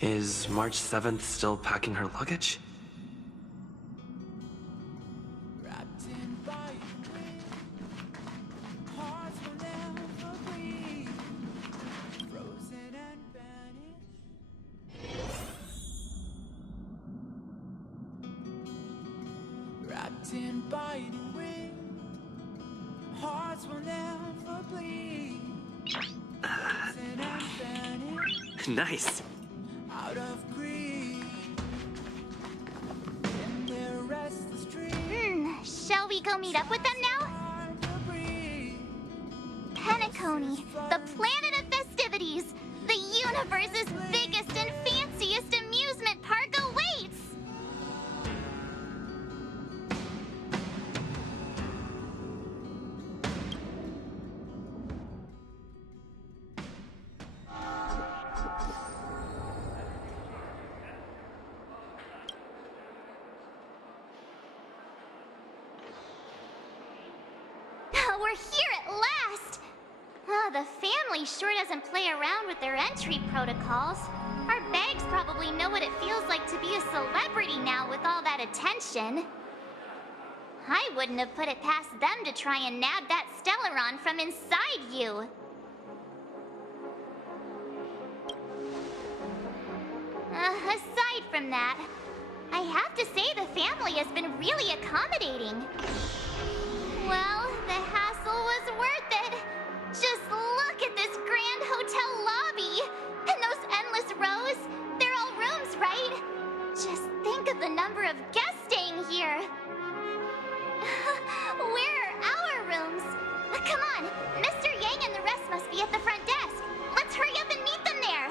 Is March 7th still packing her luggage? Wrapped in biting wind, hearts will never bleed. Frozen and vanished. Nice. Out of greed, in their restless dreams. Shall we go meet up with them now? Hard to breathe. Penacony, the planet of festivities. The universe's biggest and fanciest amusement park awaits! We're here at last! The family sure doesn't play around with their entry protocols. Our bags probably know what it feels like to be a celebrity now with all that attention. I wouldn't have put it past them to try and nab that Stellaron from inside you. Aside from that, I have to say the family has been really accommodating. Well, the hassle was worth it. Just look at this grand hotel lobby. And those endless rows. They're all rooms, right? Just think of the number of guests staying here. Where are our rooms? Come on, Mr. Yang and the rest must be at the front desk. Let's hurry up and meet them there.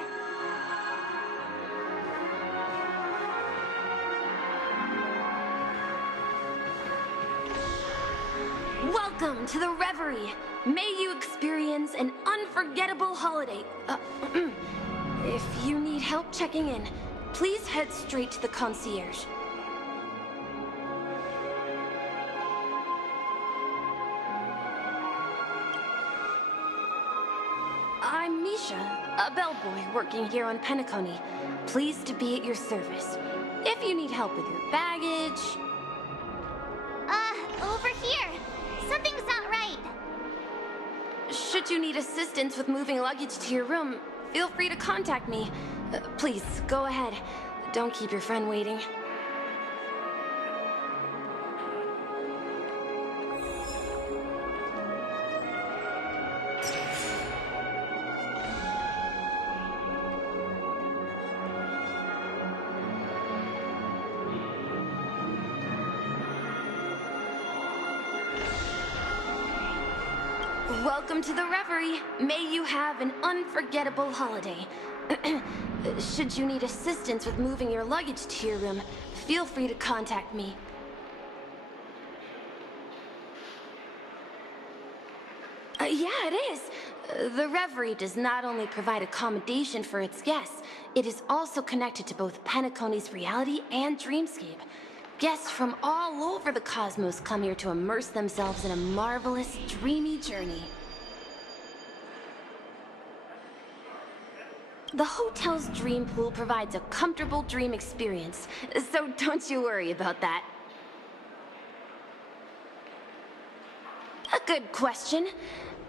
Welcome to the Reverie. May you experience an unforgettable holiday. If you need help checking in, please head straight to the concierge. I'm Misha, a bellboy working here on Penacony. Pleased to be at your service. If you need help with your baggage... Over here. Something's not right. Should you need assistance with moving luggage to your room, feel free to contact me. Please, go ahead. Don't keep your friend waiting. Welcome to the Reverie. May you have an unforgettable holiday. Should you need assistance with moving your luggage to your room, feel free to contact me. Yeah, it is. The Reverie does not only provide accommodation for its guests, it is also connected to both Penacony's reality and dreamscape. Guests from all over the cosmos come here to immerse themselves in a marvelous, dreamy journey. The hotel's dream pool provides a comfortable dream experience, so don't you worry about that. A good question.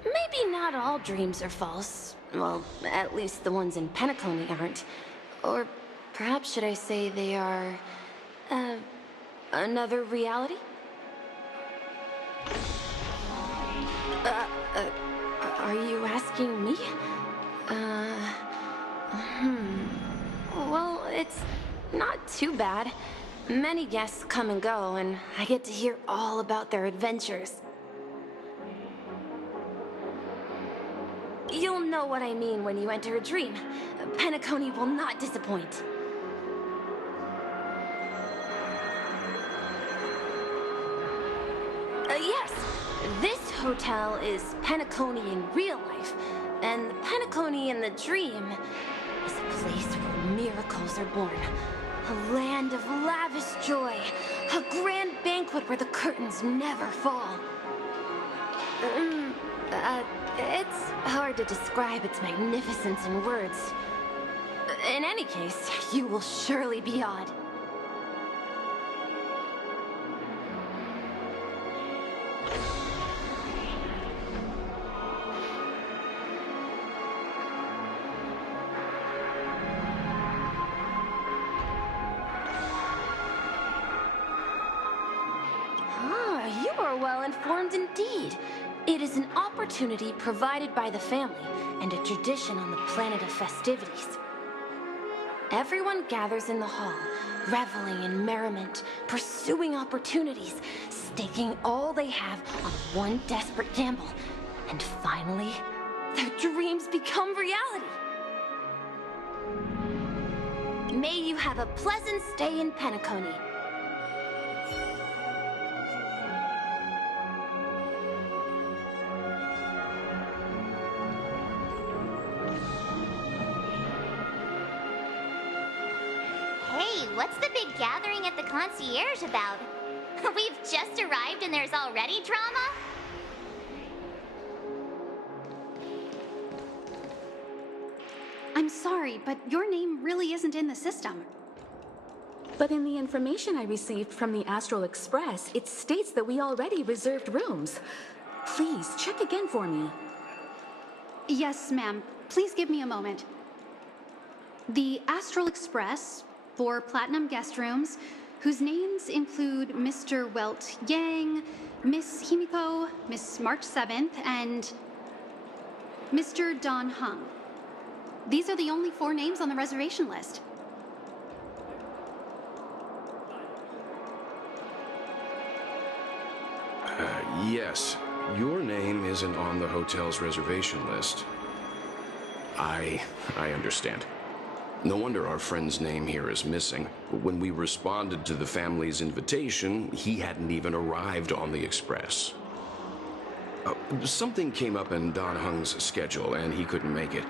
Maybe not all dreams are false. Well, at least the ones in Penacony aren't. Or perhaps should I say they are... another reality? Are you asking me? Well, it's not too bad. Many guests come and go, and I get to hear all about their adventures. You'll know what I mean when you enter a dream. Penacony will not disappoint. Yes, this hotel is Penacony in real life, and the Penacony in the dream is a place where miracles are born. A land of lavish joy, a grand banquet where the curtains never fall. It's hard to describe its magnificence in words. In any case, you will surely be awed. You are well informed indeed. It is an opportunity provided by the family and a tradition on the planet of festivities. Everyone gathers in the hall, reveling in merriment, pursuing opportunities, staking all they have on one desperate gamble. And finally, their dreams become reality. May you have a pleasant stay in Penacony. Hey, what's the big gathering at the concierge about? We've just arrived and there's already drama? I'm sorry, but your name really isn't in the system. But in the information I received from the Astral Express, it states that we already reserved rooms. Please, check again for me. Yes, ma'am. Please give me a moment. The Astral Express, 4 platinum guest rooms, whose names include Mr. Welt Yang, Miss Himiko, Miss March 7th, and Mr. Don Hung. These are the only 4 names on the reservation list. Yes. Your name isn't on the hotel's reservation list. I understand. No wonder our friend's name here is missing. When we responded to the family's invitation, he hadn't even arrived on the express. Something came up in Don Hung's schedule, and he couldn't make it.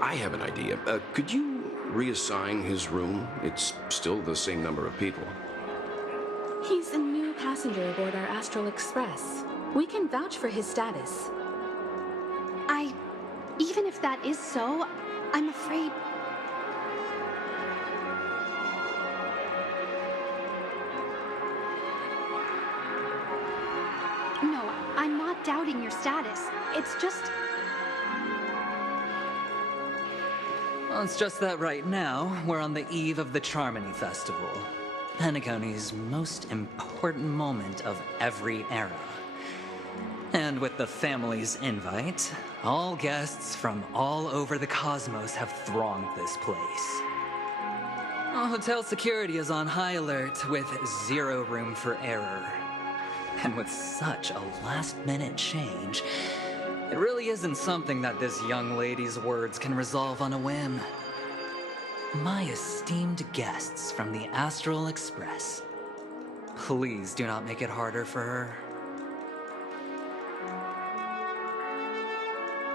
I have an idea. Could you reassign his room? It's still the same number of people. He's a new passenger aboard our Astral Express. We can vouch for his status. Even if that is so, I'm afraid... No, I'm not doubting your status. It's just... Well, it's just that right now, we're on the eve of the Charmony Festival. Penacony's most important moment of every era. And with the family's invite, all guests from all over the cosmos have thronged this place. Hotel security is on high alert with 0 room for error. And with such a last-minute change, it really isn't something that this young lady's words can resolve on a whim. My esteemed guests from the Astral Express, please do not make it harder for her.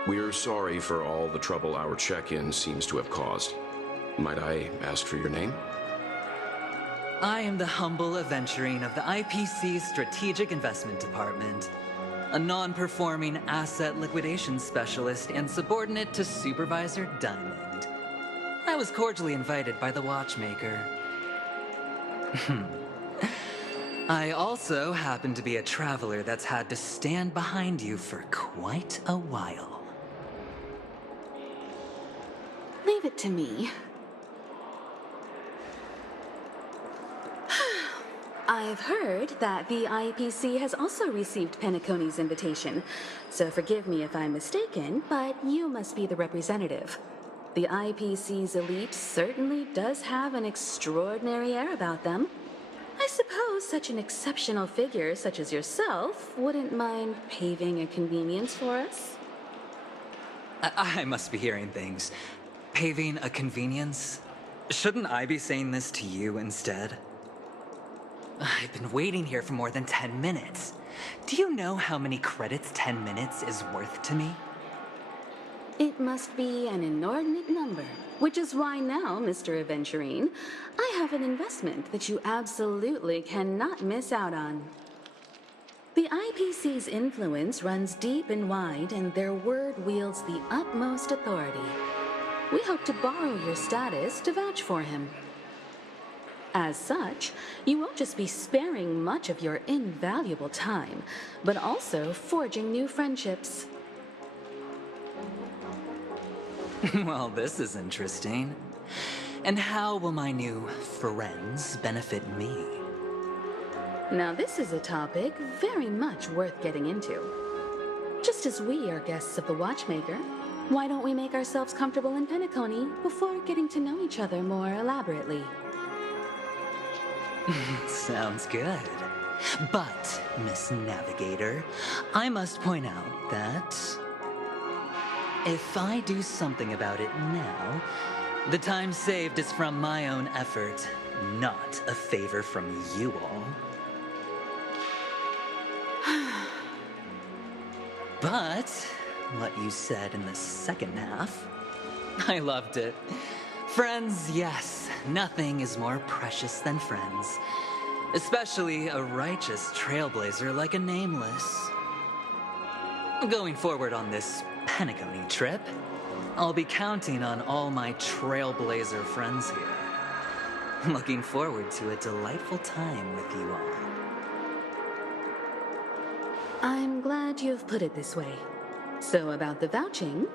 We're sorry for all the trouble our check-in seems to have caused. Might I ask for your name? I am the humble aventurine of the IPC's Strategic Investment Department, a non-performing asset liquidation specialist and subordinate to Supervisor Diamond. I was cordially invited by the watchmaker. I also happen to be a traveler that's had to stand behind you for quite a while. Leave it to me. I've heard that the IPC has also received Penacony's invitation, so forgive me if I'm mistaken, but you must be the representative. The IPC's elite certainly does have an extraordinary air about them. I suppose such an exceptional figure such as yourself wouldn't mind paving a convenience for us? I must be hearing things. Paving a convenience? Shouldn't I be saying this to you instead? I've been waiting here for more than 10 minutes. Do you know how many credits 10 minutes is worth to me? It must be an inordinate number, which is why now, Mr. Aventurine, I have an investment that you absolutely cannot miss out on. The IPC's influence runs deep and wide, and their word wields the utmost authority. We hope to borrow your status to vouch for him. As such, you won't just be sparing much of your invaluable time, but also forging new friendships. Well, this is interesting. And how will my new friends benefit me? Now, this is a topic very much worth getting into. Just as we are guests of the Watchmaker, why don't we make ourselves comfortable in Penacony before getting to know each other more elaborately? Sounds good. But, Miss Navigator, I must point out that if I do something about it now, the time saved is from my own effort, not a favor from you all. But what you said in the second half, I loved it. Friends, yes, nothing is more precious than friends. Especially a righteous trailblazer like a Nameless. Going forward on this Penacony trip, I'll be counting on all my trailblazer friends here. Looking forward to a delightful time with you all. I'm glad you've put it this way. So about the vouching...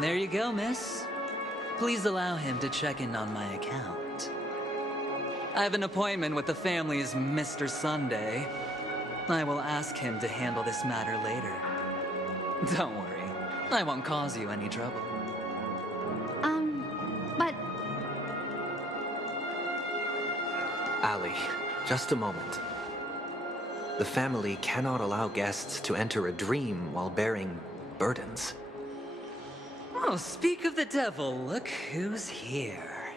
There you go, miss. Please allow him to check in on my account. I have an appointment with the family's Mr. Sunday. I will ask him to handle this matter later. Don't worry, I won't cause you any trouble. But Ali, just a moment. The family cannot allow guests to enter a dream while bearing burdens. Oh, speak of the devil, look who's here.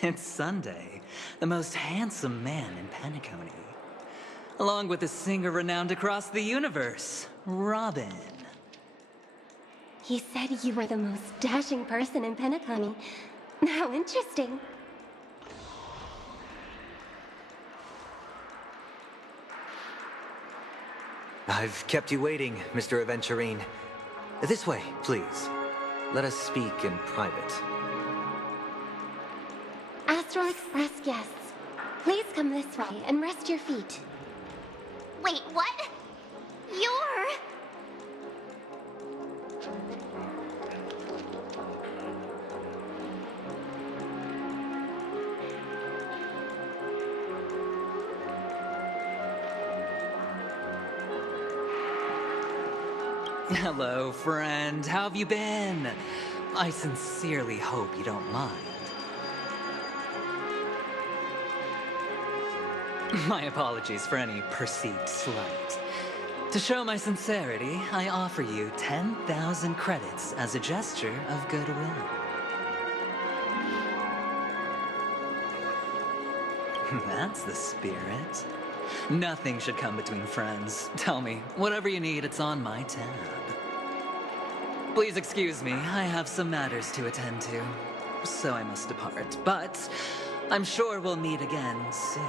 It's Sunday, the most handsome man in Penacony. Along with a singer renowned across the universe, Robin. He said you were the most dashing person in Penacony. How interesting. I've kept you waiting, Mr. Aventurine. This way, please. Let us speak in private. Astral Express guests, please come this way and rest your feet. Wait, what? You're... Hello, friend. How have you been? I sincerely hope you don't mind. My apologies for any perceived slight. To show my sincerity, I offer you 10,000 credits as a gesture of goodwill. That's the spirit. Nothing should come between friends. Tell me, whatever you need, it's on my tab. Please excuse me, I have some matters to attend to, so I must depart. But I'm sure we'll meet again soon.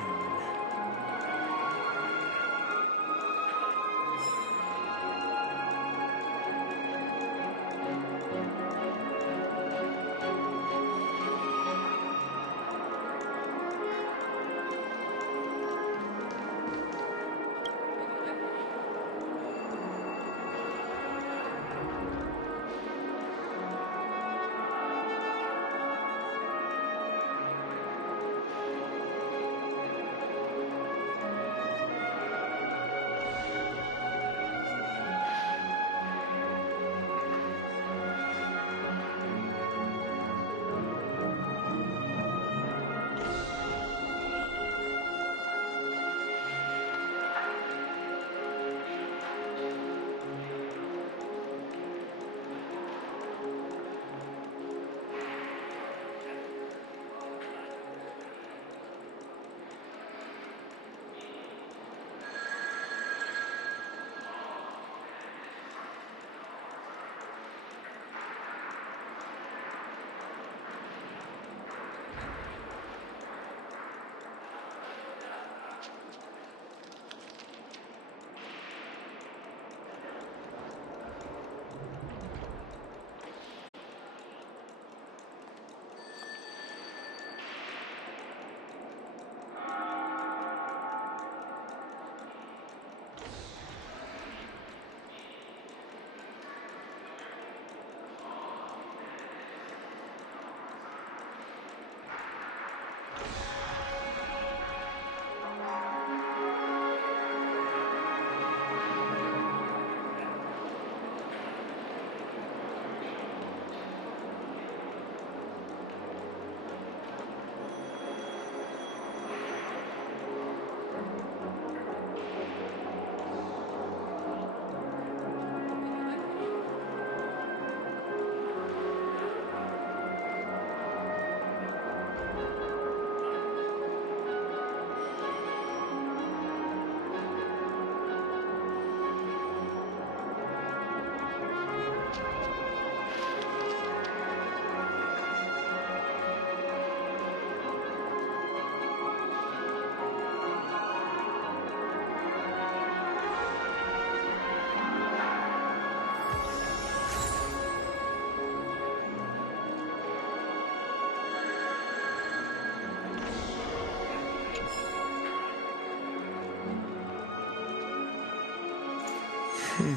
Have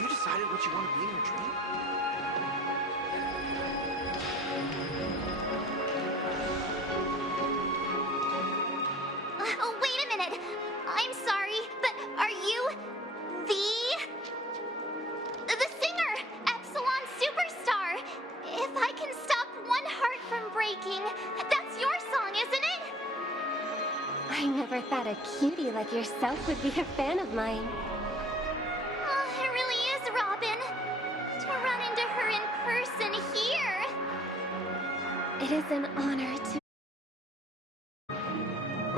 you decided what you want to be in your dream? Oh, wait a minute. I'm sorry, but are you the singer, Epsilon Superstar? If I can stop one heart from breaking, that's your song, isn't it? I never thought a cutie like yourself would be a fan of mine. Oh, it really is, Robin. To run into her in person here. It is an honor to...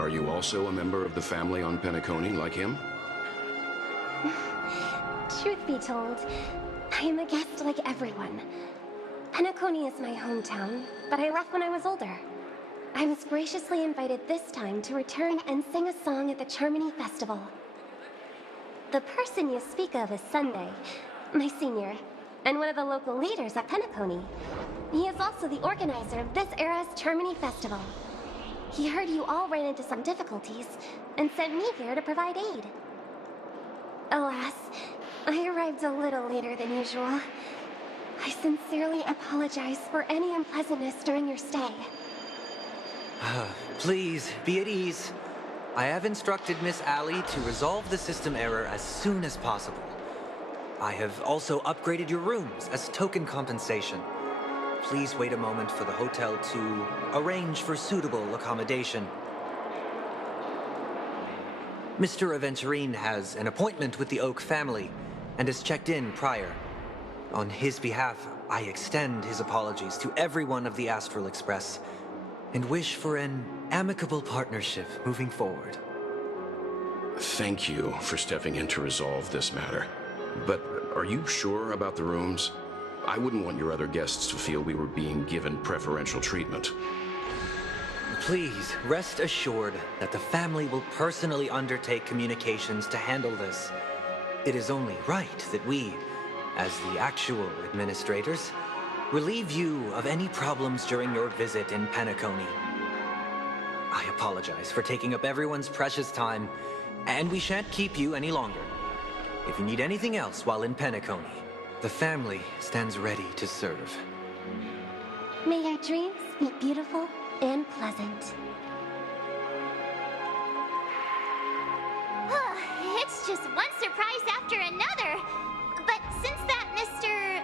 Are you also a member of the family on Penacony like him? Truth be told, I am a guest like everyone. Penacony is my hometown, but I left when I was older. I was graciously invited this time to return and sing a song at the Charmony Festival. The person you speak of is Sunday, my senior, and one of the local leaders at Penacony. He is also the organizer of this era's Charmony Festival. He heard you all ran into some difficulties and sent me here to provide aid. Alas, I arrived a little later than usual. I sincerely apologize for any unpleasantness during your stay. Please, be at ease. I have instructed Miss Allie to resolve the system error as soon as possible. I have also upgraded your rooms as token compensation. Please wait a moment for the hotel to arrange for suitable accommodation. Mr. Aventurine has an appointment with the Oak family and has checked in prior. On his behalf, I extend his apologies to everyone of the Astral Express and wish for an amicable partnership moving forward. Thank you for stepping in to resolve this matter. But are you sure about the rooms? I wouldn't want your other guests to feel we were being given preferential treatment. Please, rest assured that the family will personally undertake communications to handle this. It is only right that we, as the actual administrators, relieve you of any problems during your visit in Penacony. I apologize for taking up everyone's precious time, and we shan't keep you any longer. If you need anything else while in Penacony, the family stands ready to serve. May your dreams be beautiful and pleasant. It's just one surprise after another. But since that Mr...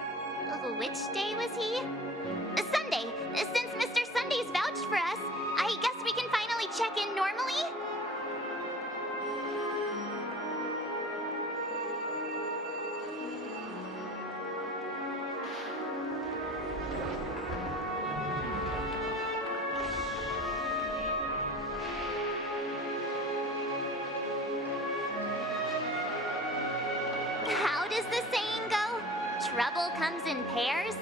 which day was he? Sunday. Since Mr. Sunday's vouched for us, I guess we can finally check in normally? How does the saying go? Trouble comes in pairs?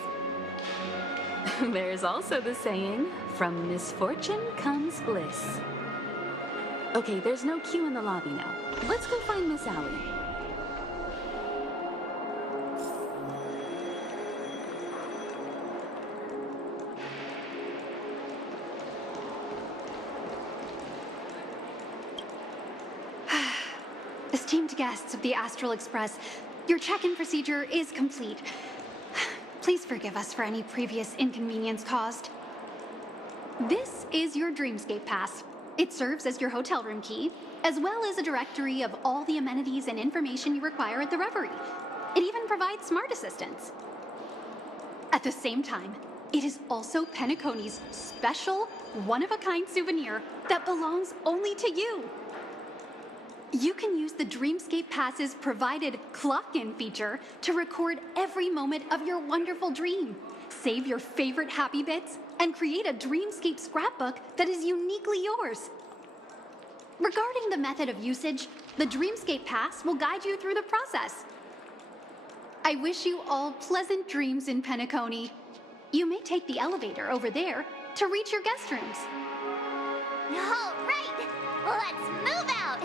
There's also the saying, from misfortune comes bliss. Okay, there's no queue in the lobby now. Let's go find Miss Allie. Esteemed guests of the Astral Express, your check-in procedure is complete. Please forgive us for any previous inconvenience caused. This is your Dreamscape Pass. It serves as your hotel room key, as well as a directory of all the amenities and information you require at the Reverie. It even provides smart assistants. At the same time, it is also Penacony's special, one-of-a-kind souvenir that belongs only to you. You can use the Dreamscape Pass's provided clock-in feature to record every moment of your wonderful dream, save your favorite happy bits, and create a Dreamscape scrapbook that is uniquely yours. Regarding the method of usage, the Dreamscape Pass will guide you through the process. I wish you all pleasant dreams in Penacony. You may take the elevator over there to reach your guest rooms. All right, let's move out.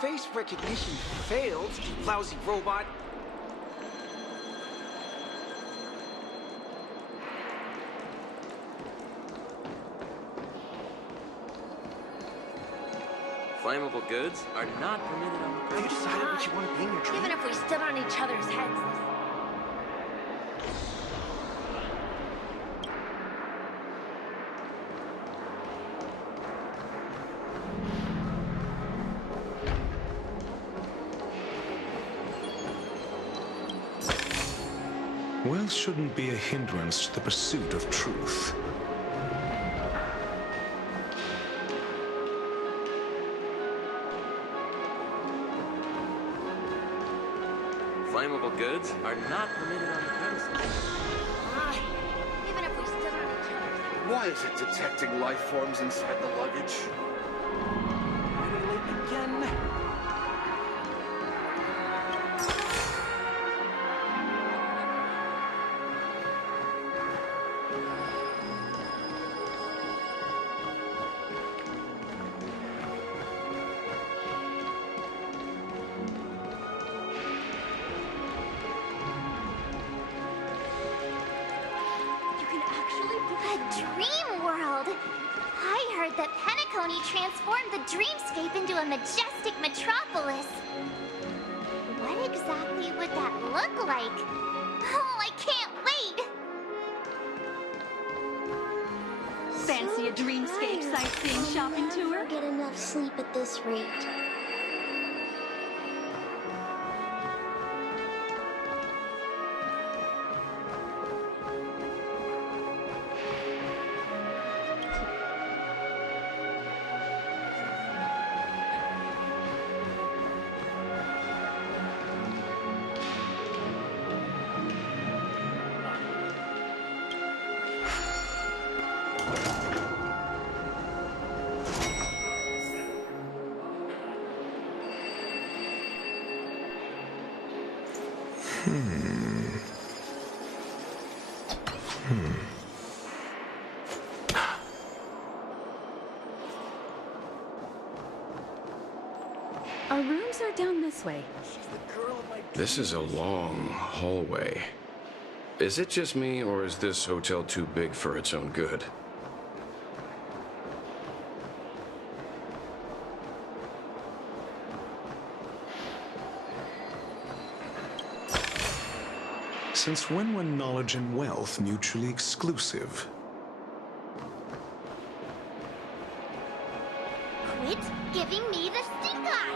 Face recognition failed, you lousy robot. Flammable goods are not permitted on the Have you decided what you want to be in your dream? Even if we stood on each other's heads. Wealth shouldn't be a hindrance to the pursuit of truth. Flammable goods are not permitted on the premises. Even if we stood on each other's heads. Why is it detecting life forms inside the luggage? Running late again. A dream world! I heard that Penacony transformed the dreamscape into a majestic metropolis. What exactly would that look like? Oh, I can't wait! Fancy a dreamscape sightseeing shopping tour? Get enough sleep at this rate. Our rooms are down this way. This is a long hallway. Is it just me, or is this hotel too big for its own good? Since when were knowledge and wealth mutually exclusive? Quit giving me the stink eye!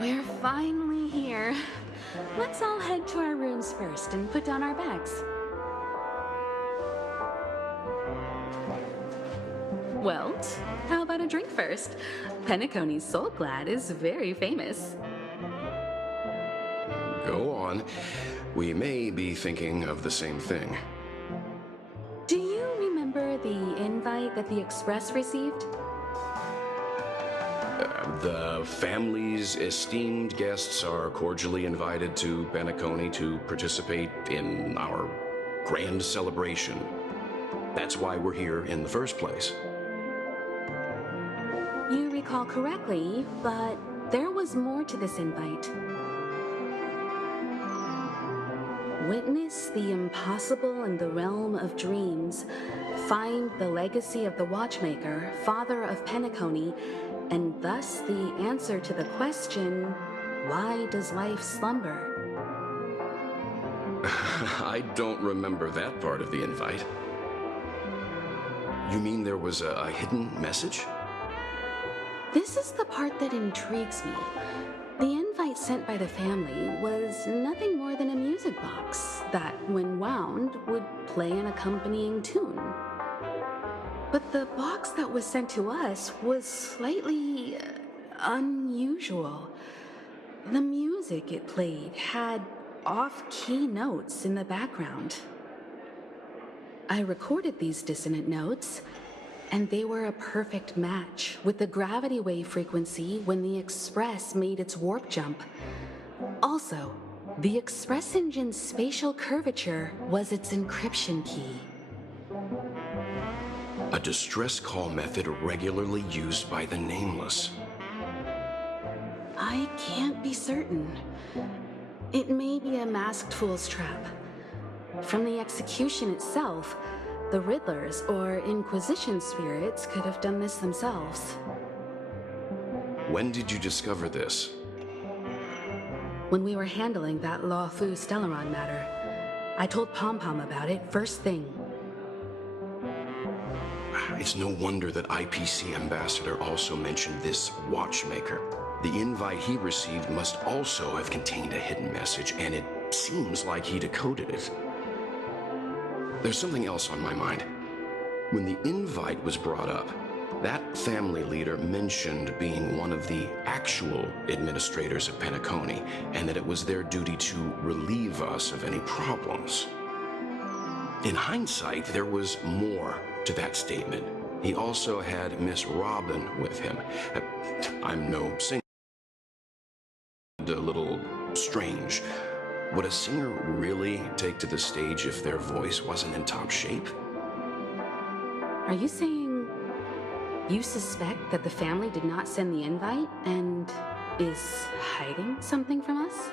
We're finally here. Let's all head to our rooms first and put down our bags. Welt, how about a drink first? Penacony's Soul Glad is very famous. Go on. We may be thinking of the same thing. Do you remember the invite that the Express received? The family's esteemed guests are cordially invited to Penacony to participate in our grand celebration. That's why we're here in the first place. You recall correctly, but there was more to this invite. Witness the impossible in the realm of dreams. Find the legacy of the Watchmaker, father of Penacony, and thus the answer to the question, why does life slumber? I don't remember that part of the invite. You mean there was a hidden message? This is the part that intrigues me. The invite sent by the family was nothing more than a music box that, when wound, would play an accompanying tune. But the box that was sent to us was slightly unusual. The music it played had off-key notes in the background. I recorded these dissonant notes, And they were a perfect match with the gravity wave frequency when the Express made its warp jump. Also, the Express engine's spatial curvature was its encryption key. A distress call method regularly used by the Nameless. I can't be certain. It may be a masked fool's trap. From the execution itself, the Riddlers or Inquisition spirits could have done this themselves. When did you discover this? When we were handling that Law Fu Stellaron matter, I told Pom Pom about it first thing. It's no wonder that IPC Ambassador also mentioned this watchmaker. The invite he received must also have contained a hidden message, and it seems like he decoded it. There's something else on my mind. When the invite was brought up, that family leader mentioned being one of the actual administrators of Penacony, and that it was their duty to relieve us of any problems. In hindsight, there was more to that statement. He also had Miss Robin with him. I'm no singer. A little strange. Would a singer really take to the stage if their voice wasn't in top shape? Are you saying you suspect that the family did not send the invite and is hiding something from us?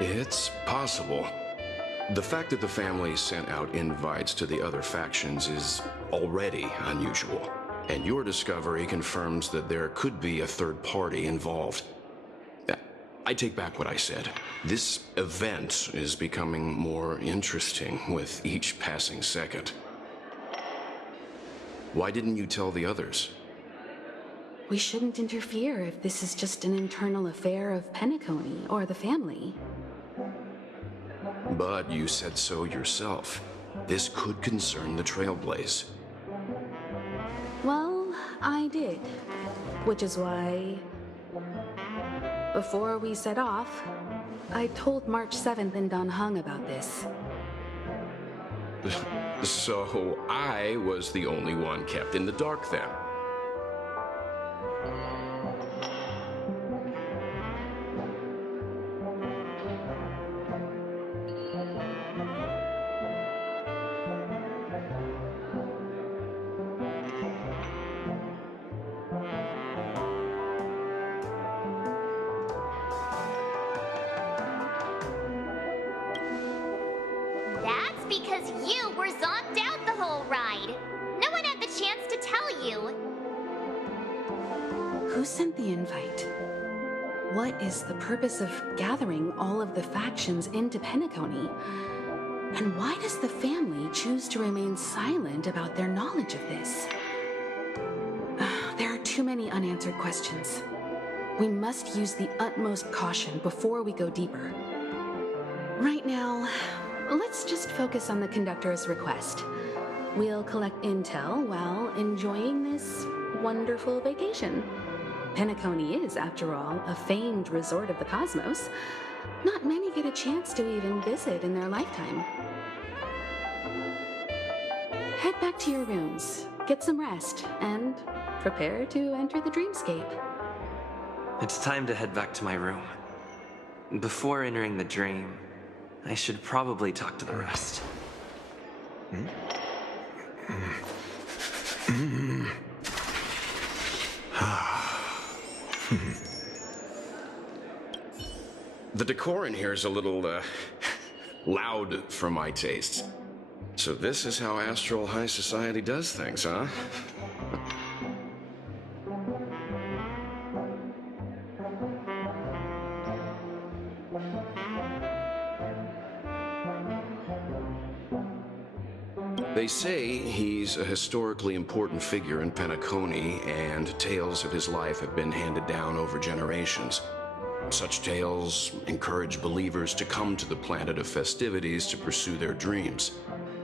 It's possible. The fact that the family sent out invites to the other factions is already unusual, and your discovery confirms that there could be a third party involved. I take back what I said. This event is becoming more interesting with each passing second. Why didn't you tell the others? We shouldn't interfere if this is just an internal affair of Penacony or the family. But you said so yourself. This could concern the Trailblaze. Well, I did. Which is why, before we set off, I told March 7th and Don Hung about this. So I was the only one kept in the dark then. That's because you were zonked out the whole ride. No one had the chance to tell you. Who sent the invite? What is the purpose of gathering all of the factions into Penacony? And why does the family choose to remain silent about their knowledge of this? There are too many unanswered questions. We must use the utmost caution before we go deeper. Right now, let's just focus on the conductor's request. We'll collect intel while enjoying this wonderful vacation. Penacony is, after all, a famed resort of the cosmos. Not many get a chance to even visit in their lifetime. Head back to your rooms, get some rest, and prepare to enter the dreamscape. It's time to head back to my room. Before entering the dream, I should probably talk to the rest. The decor in here is a little, loud for my tastes. So this is how Astral High Society does things, huh? They say he's a historically important figure in Penacony, and tales of his life have been handed down over generations. Such tales encourage believers to come to the planet of festivities to pursue their dreams.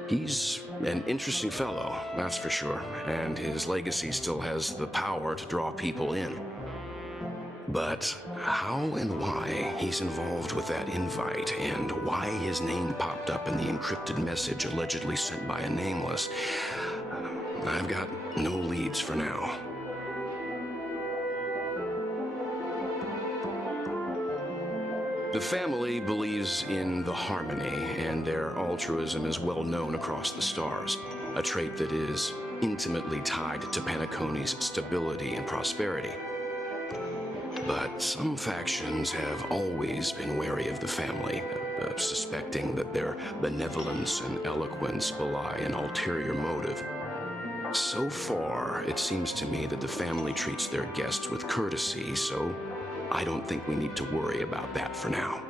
He's an interesting fellow, that's for sure, and his legacy still has the power to draw people in. But how and why he's involved with that invite, and why his name popped up in the encrypted message allegedly sent by a Nameless, I've got no leads for now. The family believes in the harmony, and their altruism is well known across the stars, a trait that is intimately tied to Penacony's stability and prosperity. But some factions have always been wary of the family, suspecting that their benevolence and eloquence belie an ulterior motive. So far, it seems to me that the family treats their guests with courtesy, so I don't think we need to worry about that for now.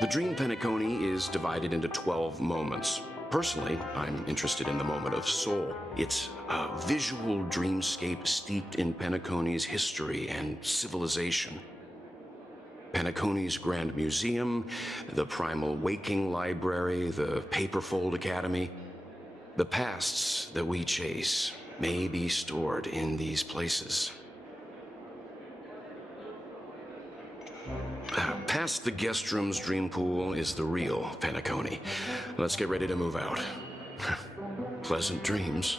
The Dream Penacony is divided into 12 moments. Personally, I'm interested in the moment of Soul. It's a visual dreamscape steeped in Penacony's history and civilization. Penacony's Grand Museum, the Primal Waking Library, the Paperfold Academy. The pasts that we chase may be stored in these places. Past the guest room's dream pool is the real Penacony. Let's get ready to move out. Pleasant dreams.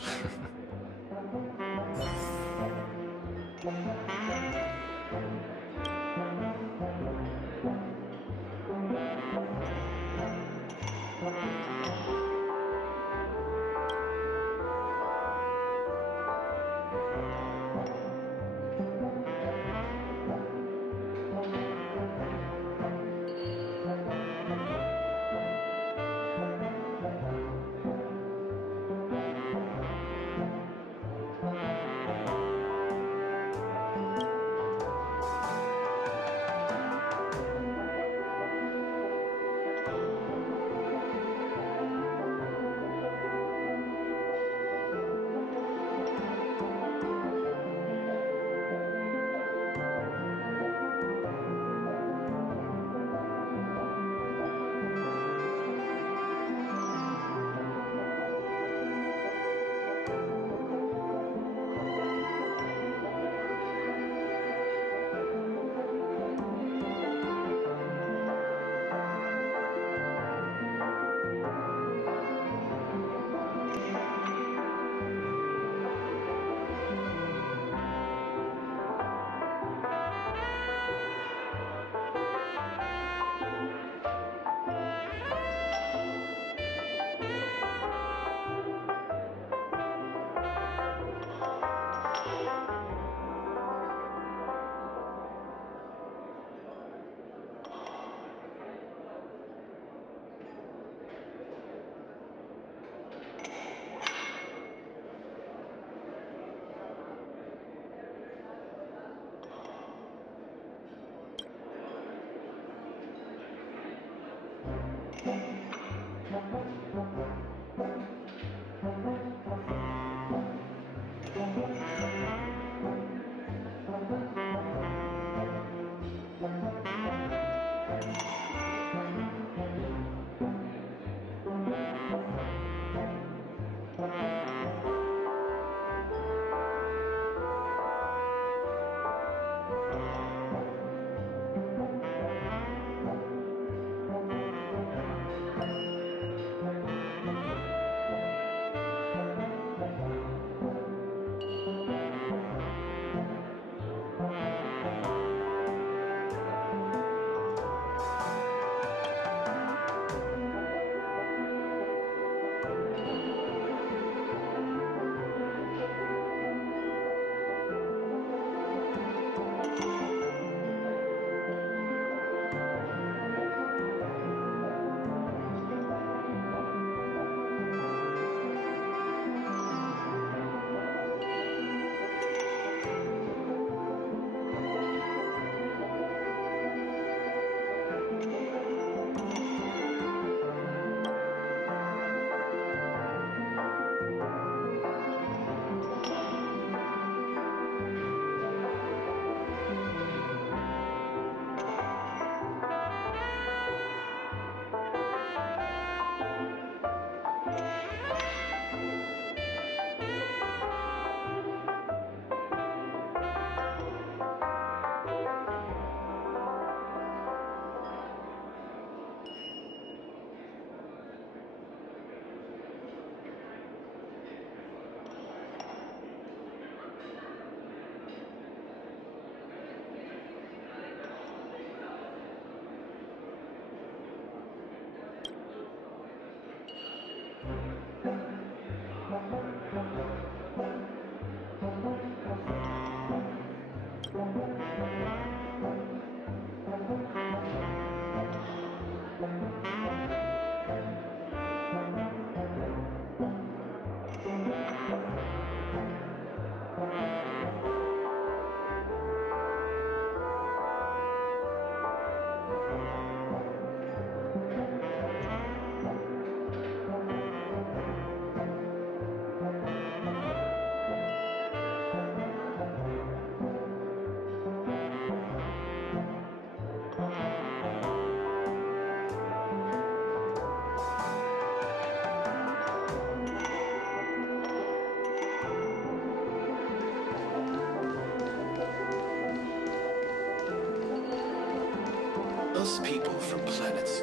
different planets.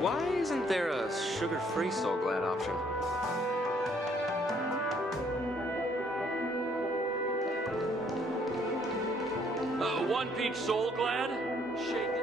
Why isn't there a sugar-free Soul Glad option? One peach Soul Glad? Shake it.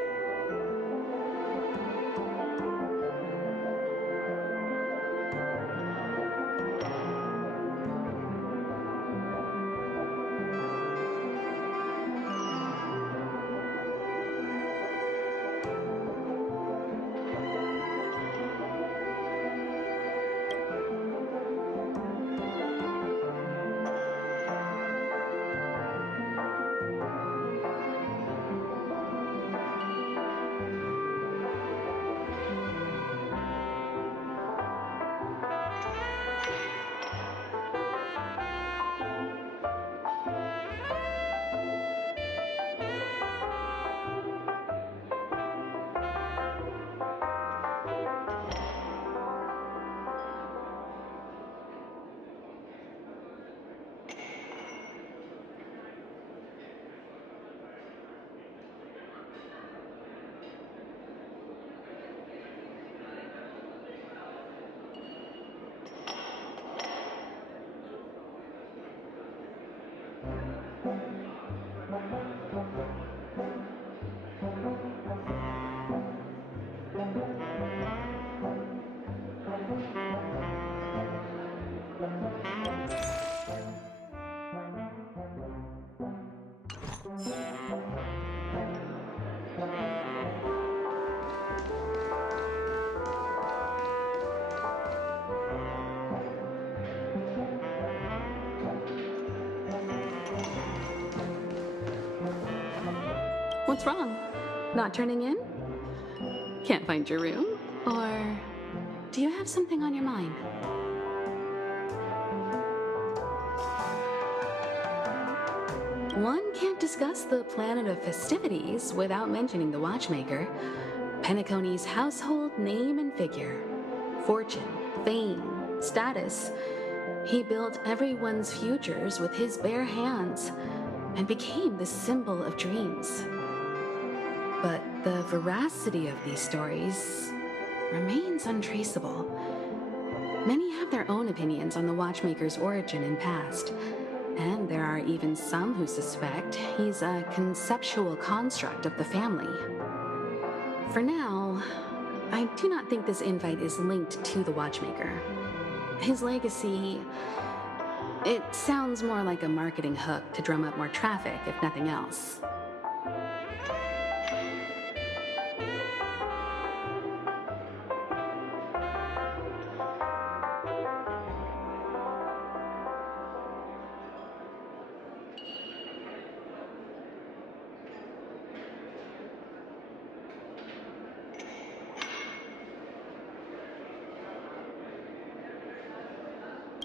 What's wrong? Not turning in? Can't find your room? Or do you have something on your mind? One can't discuss the planet of festivities without mentioning the watchmaker. Penacony's household name and figure. Fortune, fame, status. He built everyone's futures with his bare hands and became the symbol of dreams. But the veracity of these stories remains untraceable. Many have their own opinions on the watchmaker's origin and past, and there are even some who suspect he's a conceptual construct of the family. For now, I do not think this invite is linked to the watchmaker. His legacy, it sounds more like a marketing hook to drum up more traffic, if nothing else.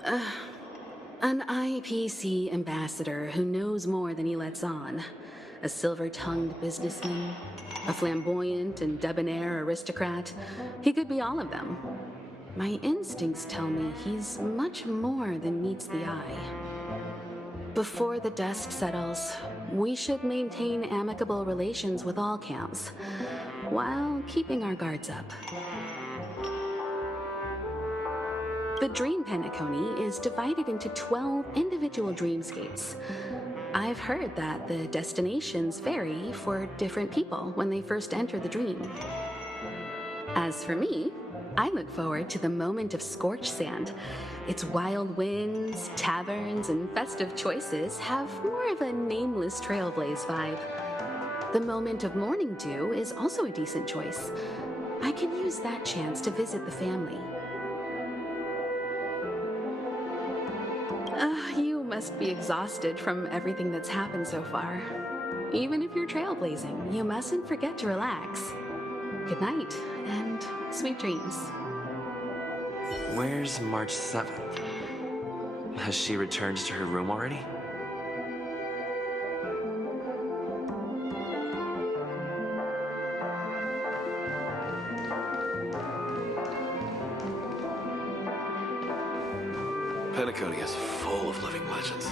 An IPC ambassador who knows more than he lets on. A silver-tongued businessman. A flamboyant and debonair aristocrat. He could be all of them. My instincts tell me he's much more than meets the eye. Before the dust settles, we should maintain amicable relations with all camps, while keeping our guards up. The Dream Penacony is divided into 12 individual dreamscapes. I've heard that the destinations vary for different people when they first enter the dream. As for me, I look forward to the moment of scorched sand. Its wild winds, taverns, and festive choices have more of a nameless Trailblaze vibe. The moment of morning dew is also a decent choice. I can use that chance to visit the family. You must be exhausted from everything that's happened so far. Even if you're trailblazing, you mustn't forget to relax. Good night, and sweet dreams. Where's March 7th? Has she returned to her room already? Penacony is full of living legends.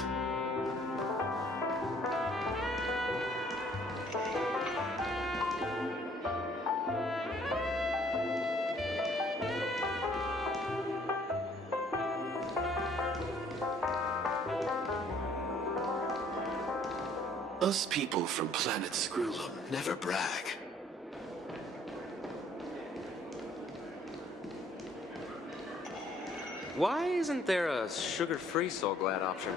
Us people from planet Screwlum never brag. Why isn't there a sugar-free Soul Glad option?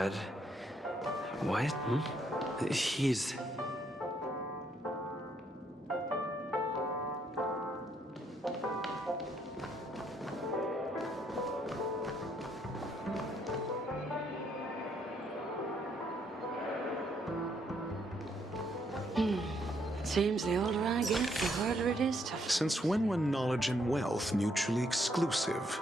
God. What? He's... Seems the older I get, the harder it is to... Since when were knowledge and wealth mutually exclusive?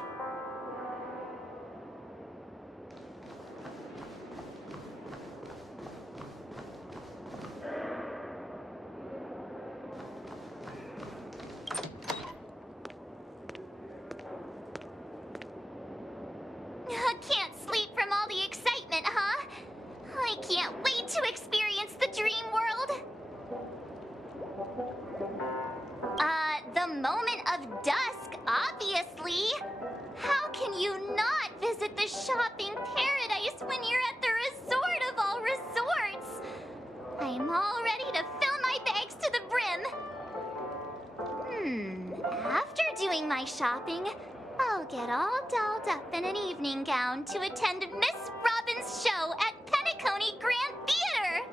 Can't sleep from all the excitement, huh? I can't wait to experience the dream world. The moment of dusk, obviously. How can you not visit the shopping paradise when you're at the resort of all resorts? I'm all ready to fill my bags to the brim. After doing my shopping, I'll get all dolled up in an evening gown to attend Miss Robin's show at Penacony Grand Theater.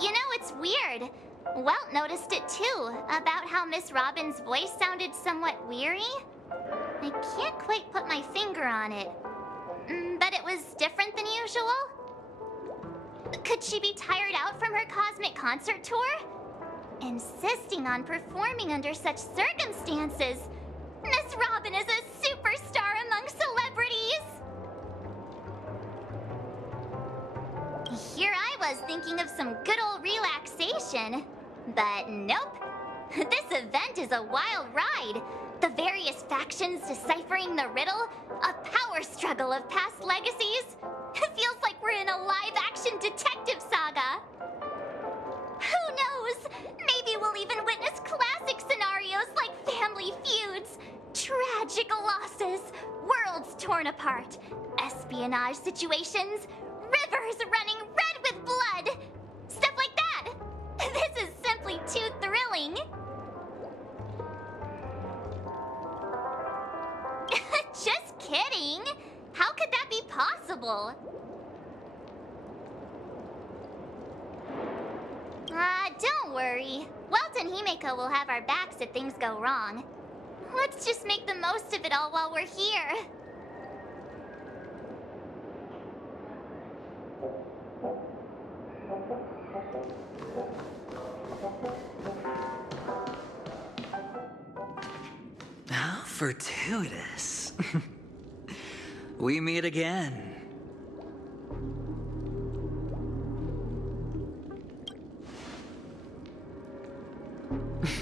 You know, it's weird. Welt noticed it too, about how Miss Robin's voice sounded somewhat weary. I can't quite put my finger on it, but it was different than usual. Could she be tired out from her cosmic concert tour? Insisting on performing under such circumstances. Miss Robin is a superstar among celebrities. Here I was thinking of some good old relaxation. But nope. This event is a wild ride. The various factions deciphering the riddle, a power struggle of past legacies. It feels like we're in a live-action detective saga. Who knows? Maybe we'll even witness classic scenarios like family feuds, tragic losses, worlds torn apart, espionage situations, rivers running red with blood. Stuff like that. This is simply too thrilling. Just kidding. How could that be possible? Don't worry. Welt and Himeko will have our backs if things go wrong. Let's just make the most of it all while we're here. How fortuitous. We meet again.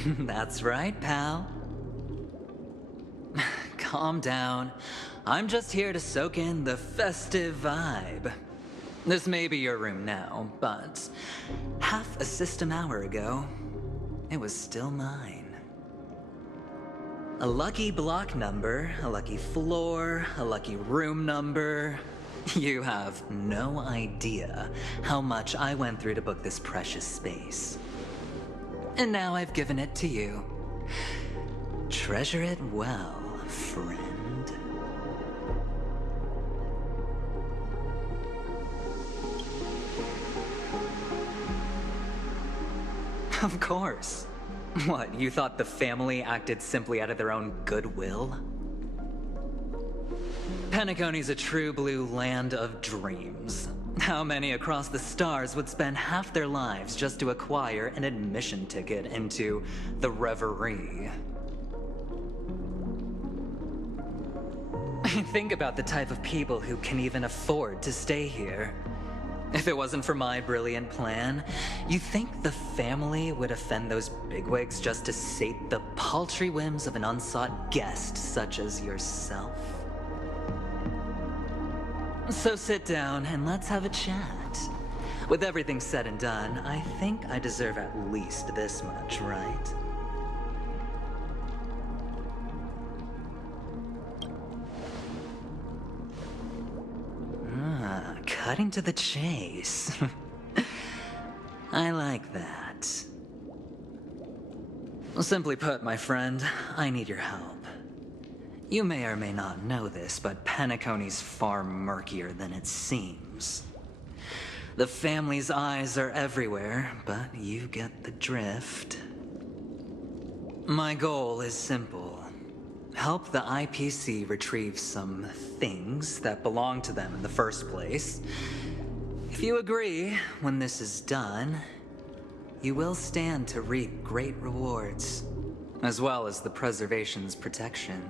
That's right, pal. Calm down. I'm just here to soak in the festive vibe. This may be your room now, but half a system hour ago, it was still mine. A lucky block number, a lucky floor, a lucky room number. You have no idea how much I went through to book this precious space. And now I've given it to you. Treasure it well, friend. Of course. What, you thought the family acted simply out of their own goodwill? Penacony's a true blue land of dreams. How many across the stars would spend half their lives just to acquire an admission ticket into the Reverie? Think about the type of people who can even afford to stay here. If it wasn't for my brilliant plan, you think the family would offend those bigwigs just to sate the paltry whims of an unsought guest such as yourself? So sit down and let's have a chat. With everything said and done, I think I deserve at least this much, right? Cutting to the chase. I like that. Simply put, my friend, I need your help. You may or may not know this, but Penacony's far murkier than it seems. The family's eyes are everywhere, but you get the drift. My goal is simple. Help the IPC retrieve some things that belong to them in the first place. If you agree, when this is done, you will stand to reap great rewards, as well as the preservation's protection.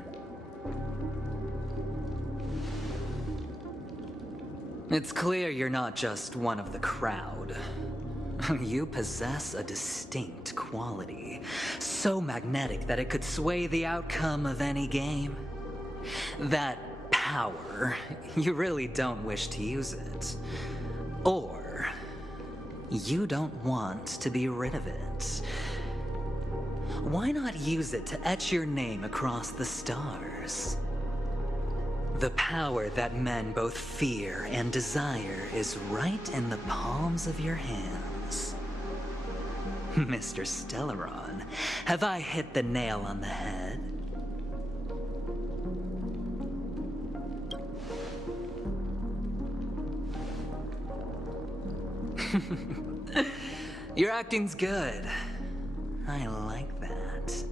It's clear you're not just one of the crowd. You possess a distinct quality, so magnetic that it could sway the outcome of any game. That power, you really don't wish to use it. Or, you don't want to be rid of it. Why not use it to etch your name across the stars? The power that men both fear and desire is right in the palms of your hands. Mr. Stellaron, have I hit the nail on the head? Your acting's good. I like that.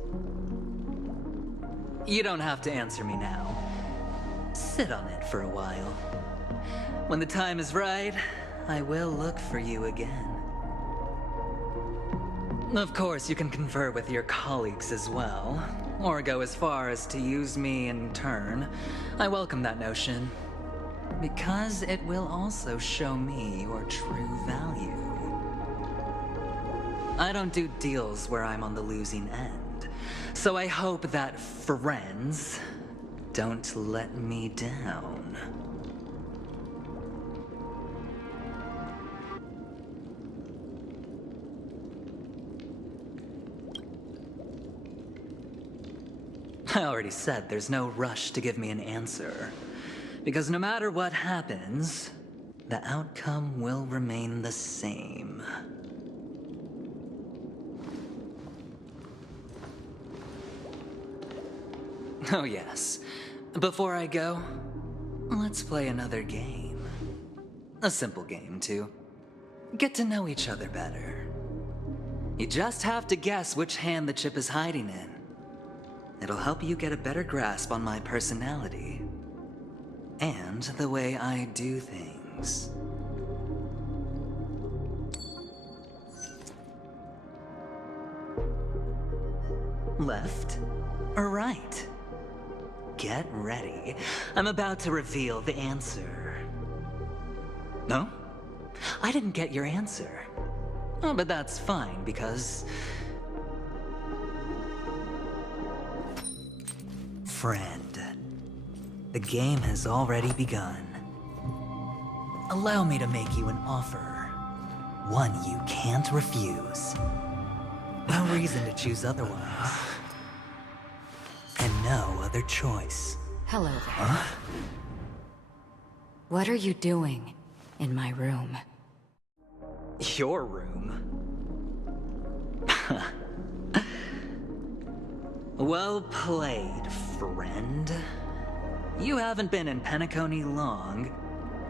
You don't have to answer me now. Sit on it for a while. When the time is right, I will look for you again. Of course, you can confer with your colleagues as well, or go as far as to use me in turn. I welcome that notion, because it will also show me your true value. I don't do deals where I'm on the losing end, so I hope that friends don't let me down. I already said there's no rush to give me an answer, because no matter what happens, the outcome will remain the same. Oh yes. Before I go, let's play another game. A simple game, to get to know each other better. You just have to guess which hand the chip is hiding in. It'll help you get a better grasp on my personality and the way I do things. Left or right? Get ready. I'm about to reveal the answer. No? I didn't get your answer. Oh, but that's fine, because... Friend, the game has already begun. Allow me to make you an offer. One you can't refuse. No reason to choose otherwise. And no other choice. Hello there. Huh? What are you doing in my room? Your room? Well played, friend. You haven't been in Penacony long,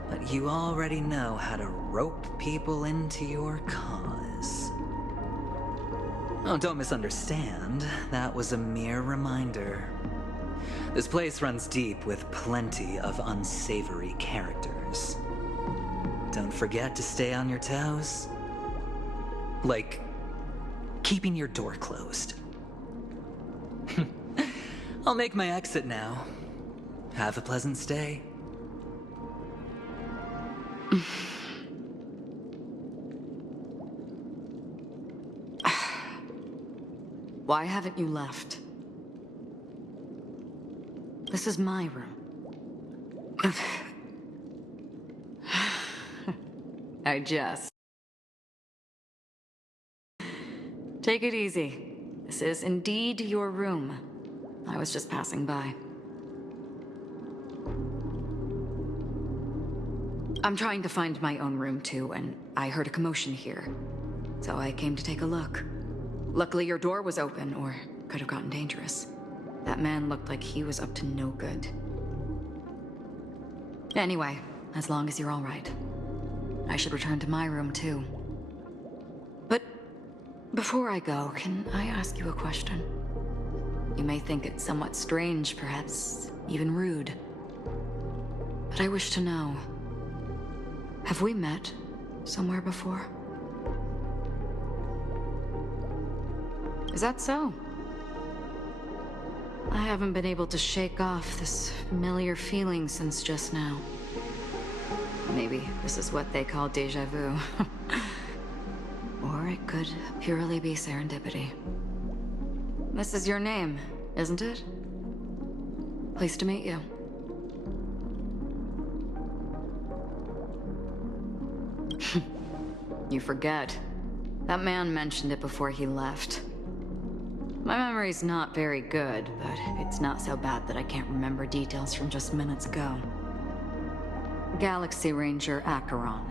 but you already know how to rope people into your cause. Oh, don't misunderstand. That was a mere reminder. This place runs deep with plenty of unsavory characters. Don't forget to stay on your toes. Like, keeping your door closed. I'll make my exit now. Have a pleasant stay. Why haven't you left? This is my room. I just... Take it easy. This is indeed your room. I was just passing by. I'm trying to find my own room too, and I heard a commotion here. So I came to take a look. Luckily your door was open, or could have gotten dangerous. That man looked like he was up to no good. Anyway, as long as you're all right. I should return to my room, too. But before I go, can I ask you a question? You may think it somewhat strange, perhaps even rude. But I wish to know, have we met somewhere before? Is that so? I haven't been able to shake off this familiar feeling since just now. Maybe this is what they call déjà vu. Or it could purely be serendipity. This is your name, isn't it? Pleased to meet you. You forget. That man mentioned it before he left. My memory's not very good, but it's not so bad that I can't remember details from just minutes ago. Galaxy Ranger Acheron.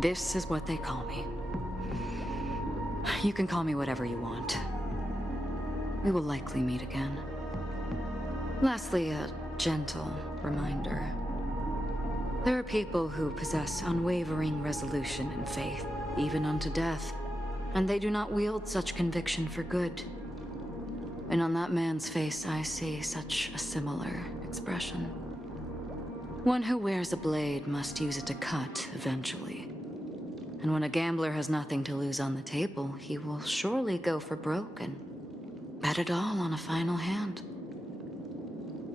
This is what they call me. You can call me whatever you want. We will likely meet again. Lastly, a gentle reminder. There are people who possess unwavering resolution and faith, even unto death, and they do not wield such conviction for good. And on that man's face, I see such a similar expression. One who wears a blade must use it to cut eventually. And when a gambler has nothing to lose on the table, he will surely go for broke and bet it all on a final hand.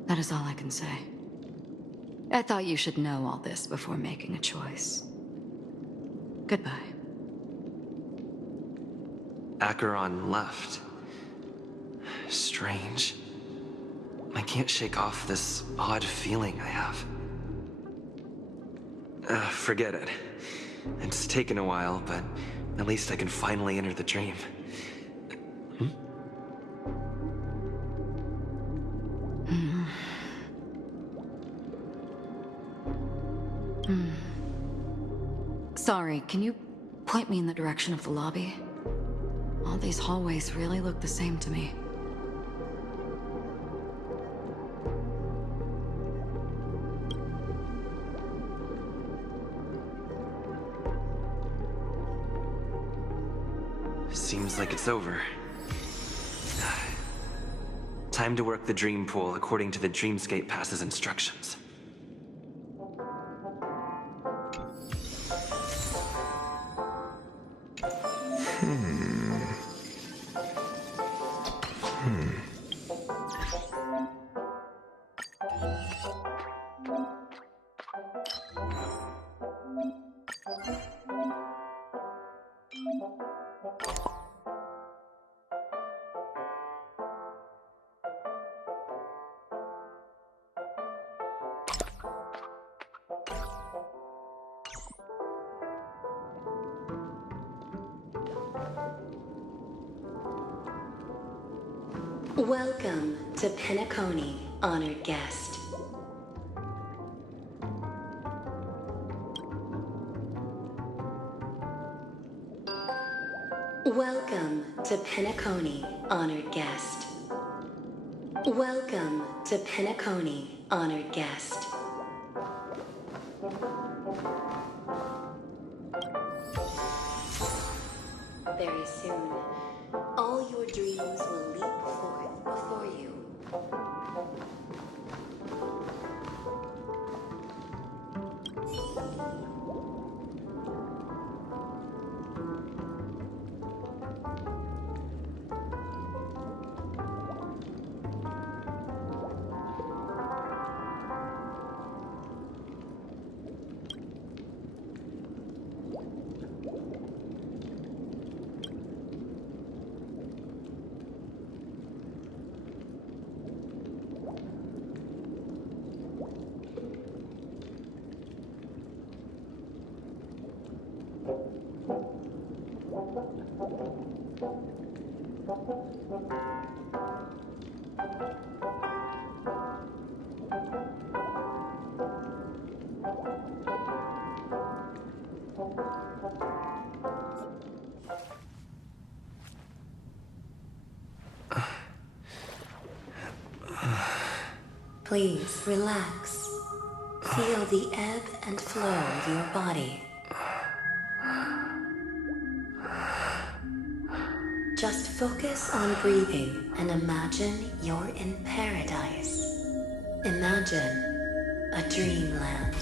That is all I can say. I thought you should know all this before making a choice. Goodbye. Acheron left. Strange. I can't shake off this odd feeling I have. Forget it. It's taken a while, but at least I can finally enter the dream. Sorry, can you point me in the direction of the lobby? All these hallways really look the same to me. Seems like it's over. Time to work the dream pool according to the Dreamscape Pass's instructions. Welcome to Penacony, honored guest. Welcome to Penacony, honored guest. Welcome to Penacony, honored guest. Very soon, all your dreams will leap forth before you. Please relax. Feel the ebb and flow of your body. Just focus on breathing and imagine you're in paradise. Imagine a dreamland.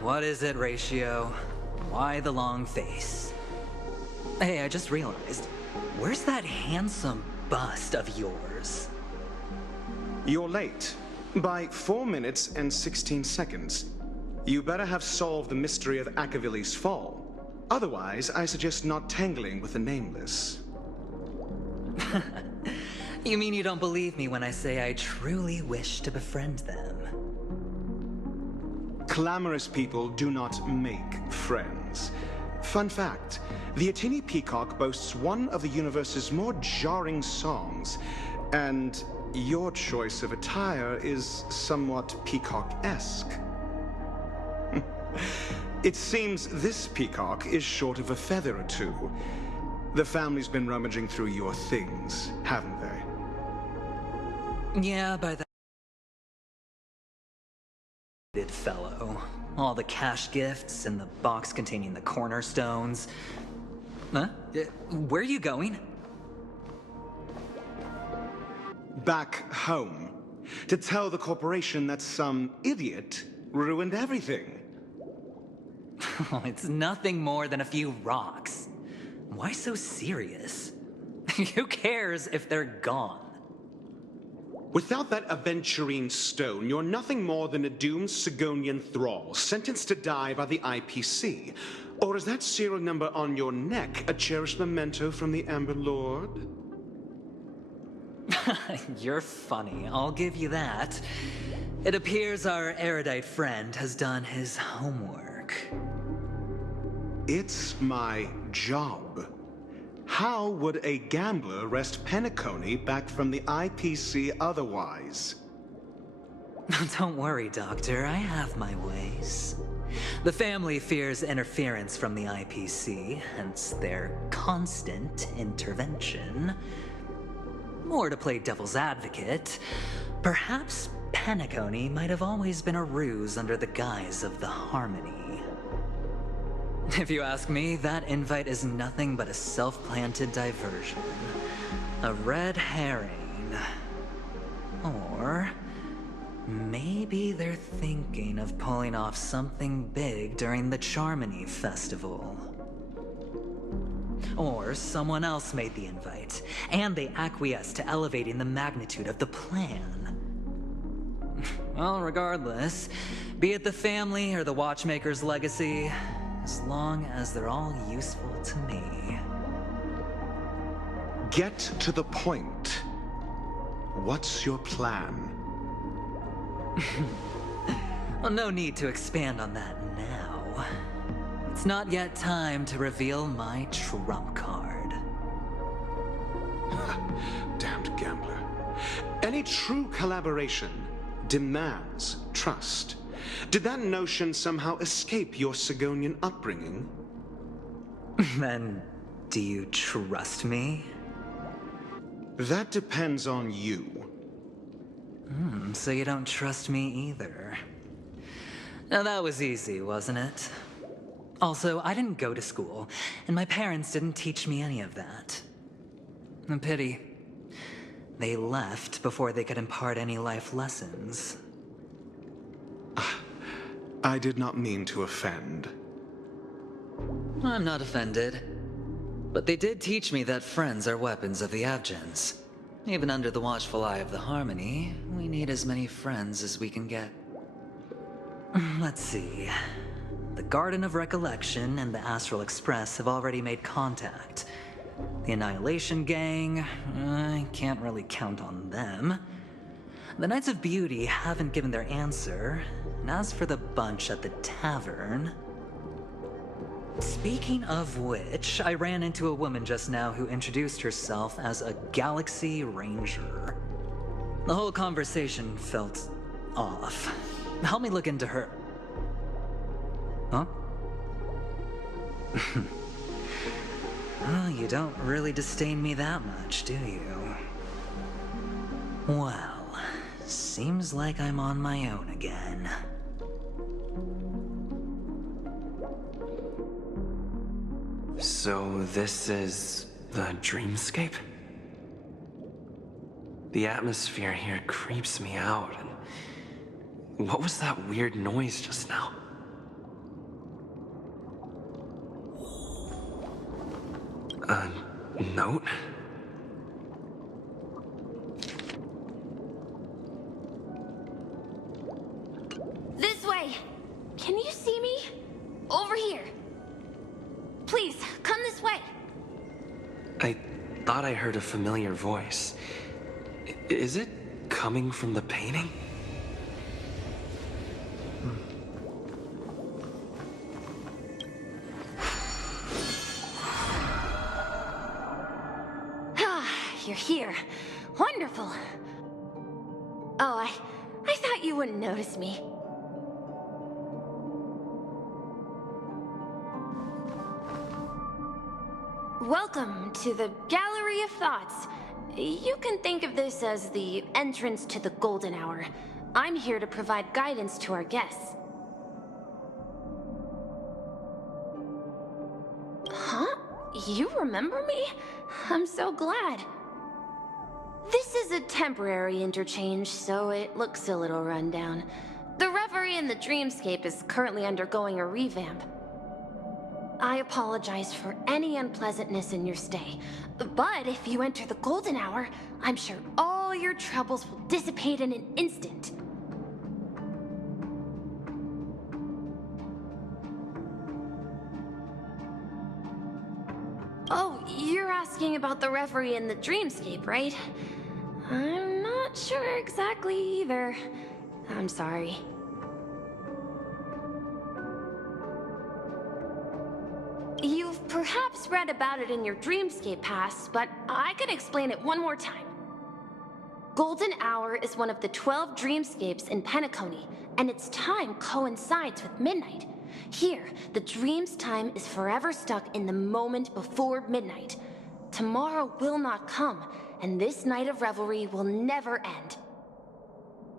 What is it, Ratio? Why the long face? Hey, I just realized, where's that handsome bust of yours? You're late. By 4 minutes and 16 seconds. You better have solved the mystery of Akavili's fall. Otherwise, I suggest not tangling with the nameless. You mean you don't believe me when I say I truly wish to befriend them? Clamorous people do not make friends. Fun fact, the Atini Peacock boasts one of the universe's more jarring songs, and your choice of attire is somewhat peacock-esque. It seems this peacock is short of a feather or two. The family's been rummaging through your things, haven't they? Yeah, by that fellow. All the cash gifts and the box containing the cornerstones. Huh? Where are you going? Back home. To tell the corporation that some idiot ruined everything. Oh, it's nothing more than a few rocks. Why so serious? Who cares if they're gone? Without that aventurine stone, you're nothing more than a doomed Sigonian thrall, sentenced to die by the IPC. Or is that serial number on your neck a cherished memento from the Amber Lord? You're funny, I'll give you that. It appears our erudite friend has done his homework. It's my job. How would a gambler wrest Penacony back from the IPC otherwise? Don't worry, Doctor. I have my ways. The family fears interference from the IPC, hence their constant intervention. Or to play devil's advocate, perhaps Penacony might have always been a ruse under the guise of the Harmony. If you ask me, that invite is nothing but a self-planted diversion. A red herring. Or maybe they're thinking of pulling off something big during the Charmony Festival. Or someone else made the invite, and they acquiesced to elevating the magnitude of the plan. Well, regardless, be it the family or the Watchmaker's legacy, as long as they're all useful to me. Get to the point. What's your plan? Well, no need to expand on that now. It's not yet time to reveal my trump card. Damned gambler. Any true collaboration demands trust. Did that notion somehow escape your Sigonian upbringing? Then, do you trust me? That depends on you. So you don't trust me either. Now that was easy, wasn't it? Also, I didn't go to school, and my parents didn't teach me any of that. A pity. They left before they could impart any life lessons. I did not mean to offend. I'm not offended. But they did teach me that friends are weapons of the Abgens. Even under the watchful eye of the Harmony, we need as many friends as we can get. Let's see. The Garden of Recollection and the Astral Express have already made contact. The Annihilation Gang, I can't really count on them. The Knights of Beauty haven't given their answer, and as for the bunch at the tavern... Speaking of which, I ran into a woman just now who introduced herself as a Galaxy Ranger. The whole conversation felt off. Help me look into her. Huh? Well, you don't really disdain me that much, do you? Well, seems like I'm on my own again. So this is the dreamscape? The atmosphere here creeps me out, and what was that weird noise just now? A note? This way! Can you see me? Over here. Please, come this way. I thought I heard a familiar voice. Is it coming from the painting? You're here. Wonderful. Oh, I thought you wouldn't notice me. Welcome to the Gallery of Thoughts. You can think of this as the entrance to the Golden Hour. I'm here to provide guidance to our guests. Huh? You remember me? I'm so glad. This is a temporary interchange, so it looks a little rundown. The Reverie in the Dreamscape is currently undergoing a revamp. I apologize for any unpleasantness in your stay, but if you enter the Golden Hour, I'm sure all your troubles will dissipate in an instant. Oh, you're asking about the Reverie in the Dreamscape, right? I'm not sure exactly either. I'm sorry. You've perhaps read about it in your Dreamscape past, but I can explain it one more time. Golden Hour is one of the 12 dreamscapes in Penacony, and its time coincides with midnight. Here, the dream's time is forever stuck in the moment before midnight. Tomorrow will not come, and this night of revelry will never end.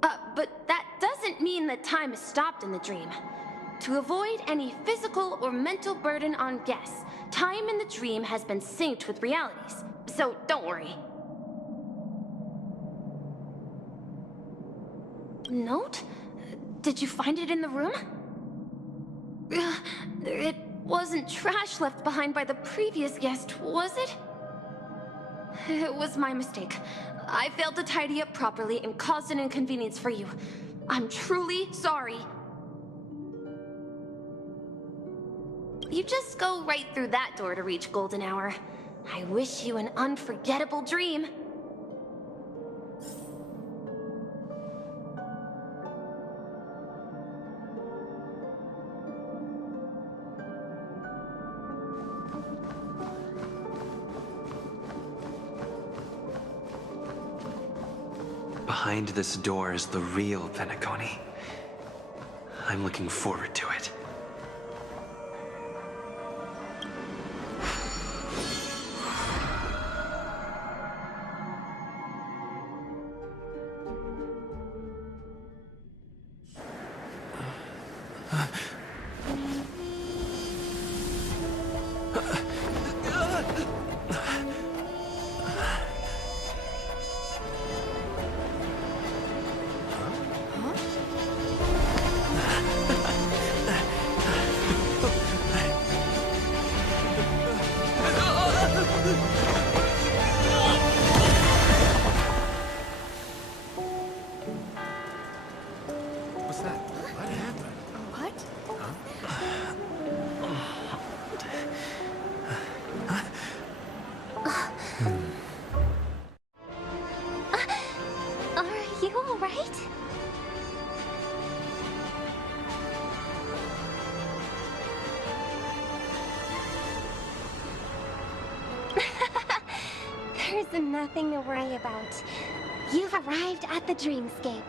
But that doesn't mean that time is stopped in the dream. To avoid any physical or mental burden on guests, time in the dream has been synced with realities, so don't worry. Note? Did you find it in the room? It wasn't trash left behind by the previous guest, was it? It was my mistake. I failed to tidy up properly and caused an inconvenience for you. I'm truly sorry. You just go right through that door to reach Golden Hour. I wish you an unforgettable dream. Behind this door is the real Penacony. I'm looking forward to it. What's that? What happened? What? nothing to worry about. You've arrived at the dreamscape.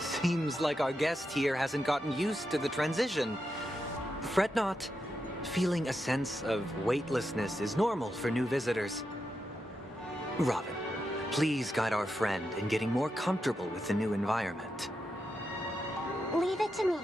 Seems like our guest here hasn't gotten used to the transition. Fret not. Feeling a sense of weightlessness is normal for new visitors. Robin, please guide our friend in getting more comfortable with the new environment. Leave it to me.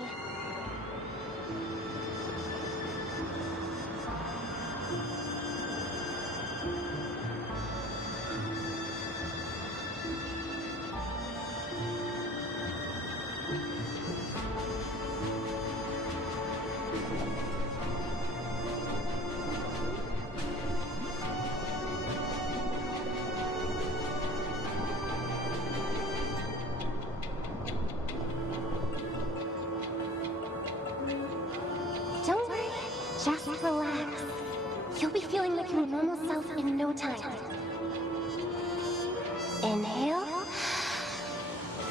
Don't worry, just relax. You'll be feeling like your normal self in no time. Inhale.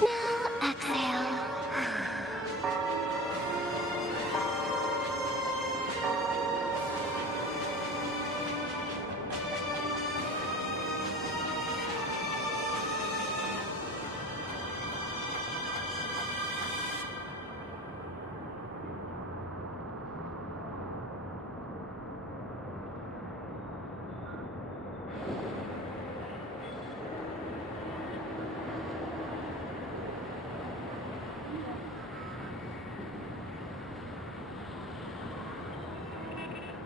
Now exhale.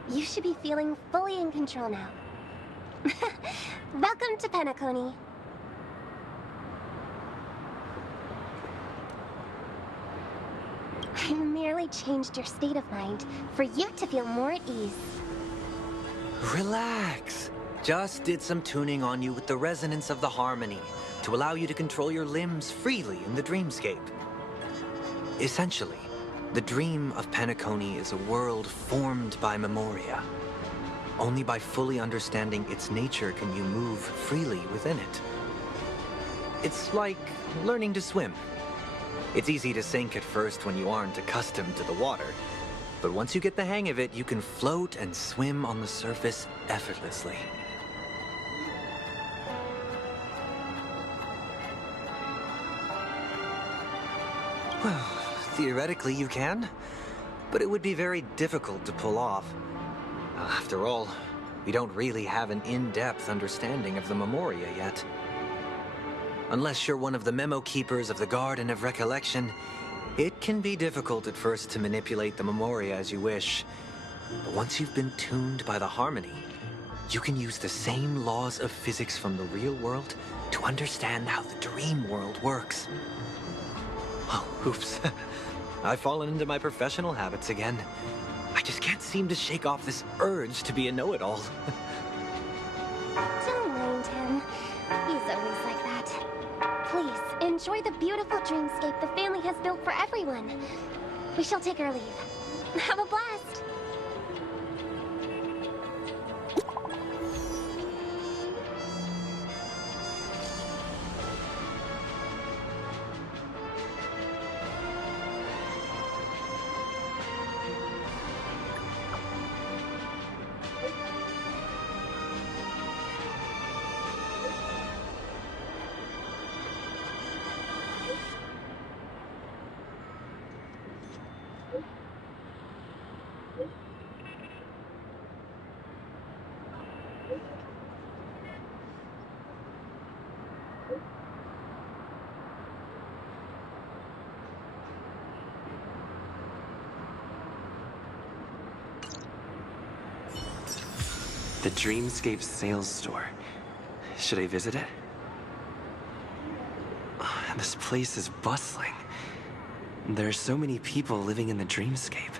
You should be feeling fully in control now. Welcome to Penacony. I merely changed your state of mind for you to feel more at ease. Relax. Just did some tuning on you with the resonance of the harmony to allow you to control your limbs freely in the dreamscape. Essentially, the dream of Penacony is a world formed by Memoria. Only by fully understanding its nature can you move freely within it. It's like learning to swim. It's easy to sink at first when you aren't accustomed to the water, but once you get the hang of it, you can float and swim on the surface effortlessly. Well, theoretically you can, but it would be very difficult to pull off. After all, we don't really have an in-depth understanding of the Memoria yet. Unless you're one of the memo keepers of the Garden of Recollection, it can be difficult at first to manipulate the Memoria as you wish. But once you've been tuned by the harmony, you can use the same laws of physics from the real world to understand how the dream world works. Oh, oops. I've fallen into my professional habits again. I just can't seem to shake off this urge to be a know-it-all. Don't mind him. He's always like that. Please, enjoy the beautiful dreamscape the family has built for everyone. We shall take our leave. Have a blast! The Dreamscape sales store. Should I visit it? This place is bustling. There are so many people living in the Dreamscape.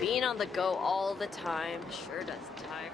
Being on the go all the time sure does tire.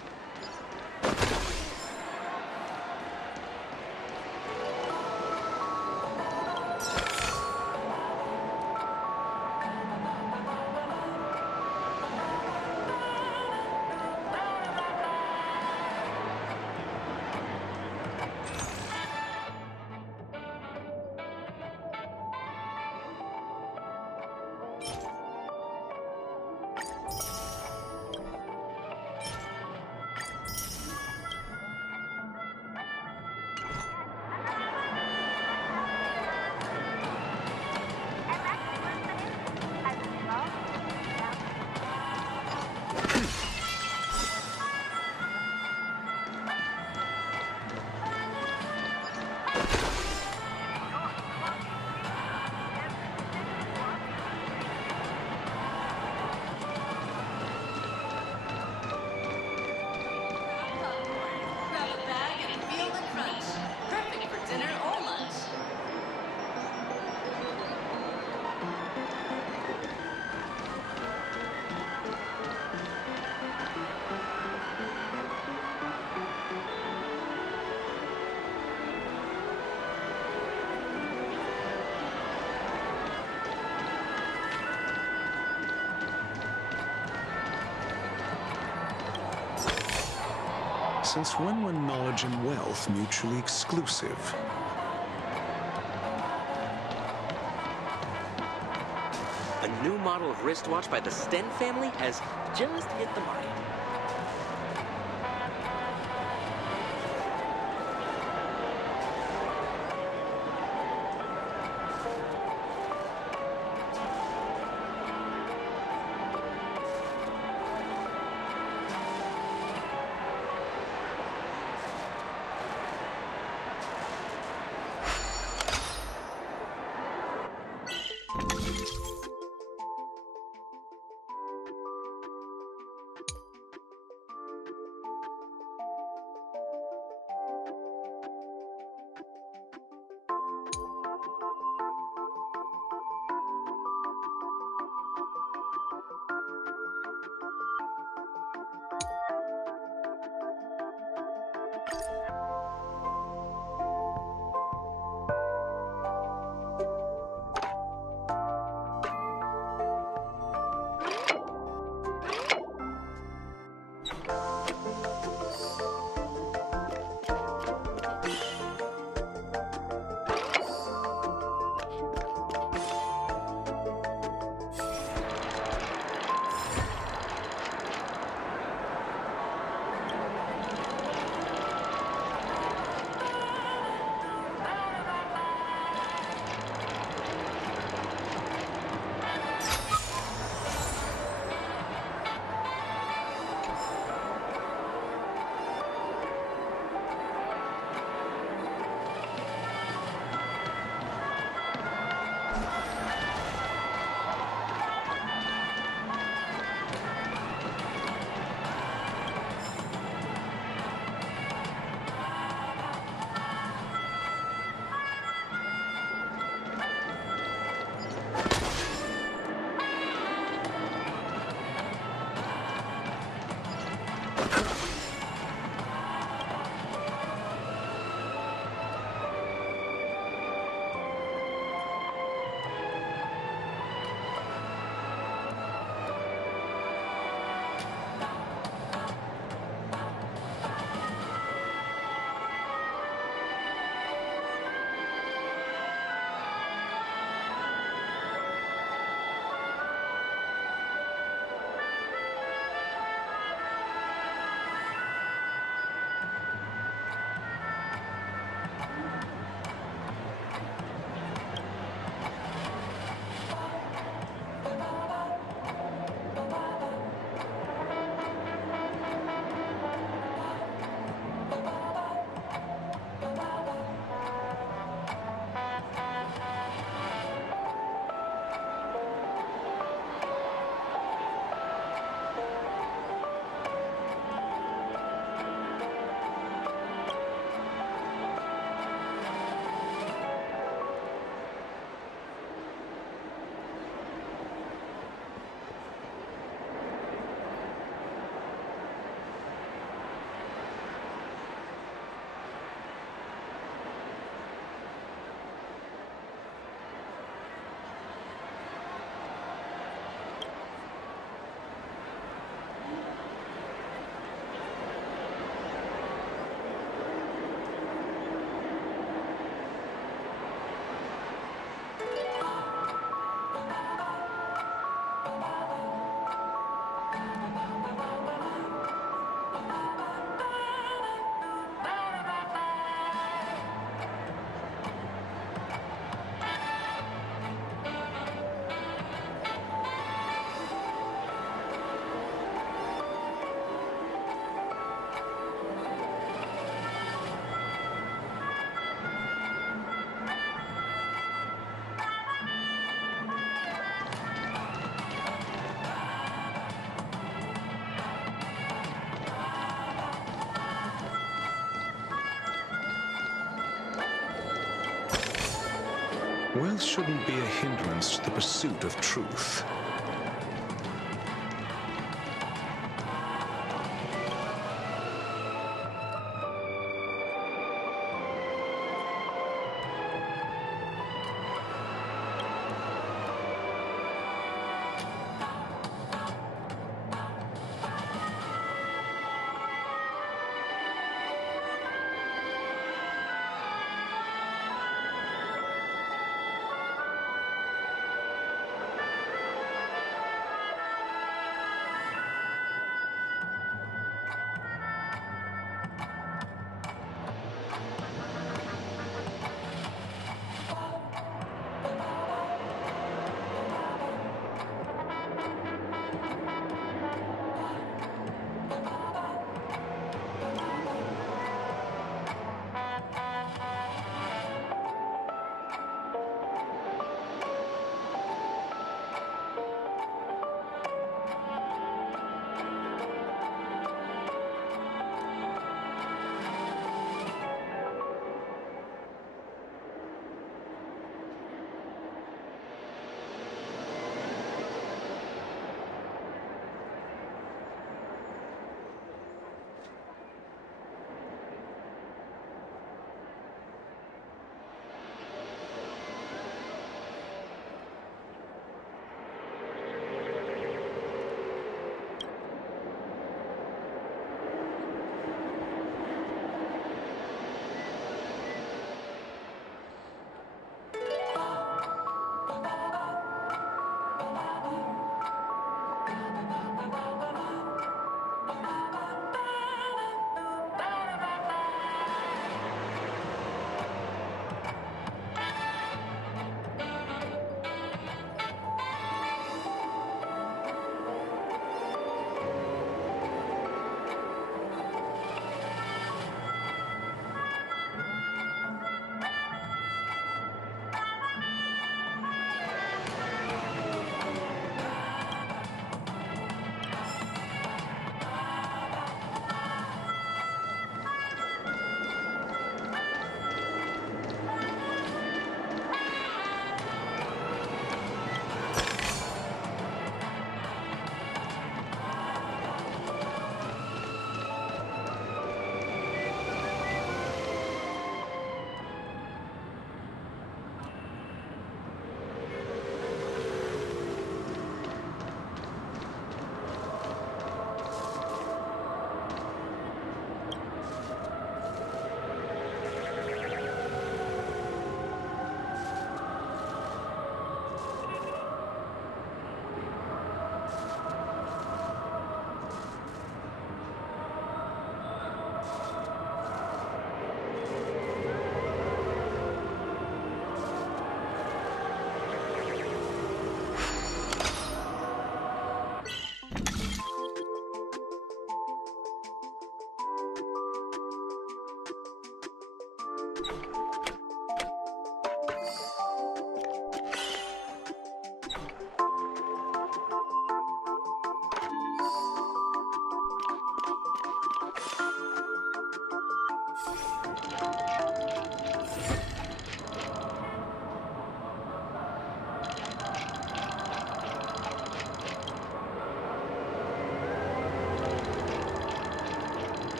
Since when were knowledge and wealth mutually exclusive? A new model of wristwatch by the Sten family has just hit the market. Wealth shouldn't be a hindrance to the pursuit of truth.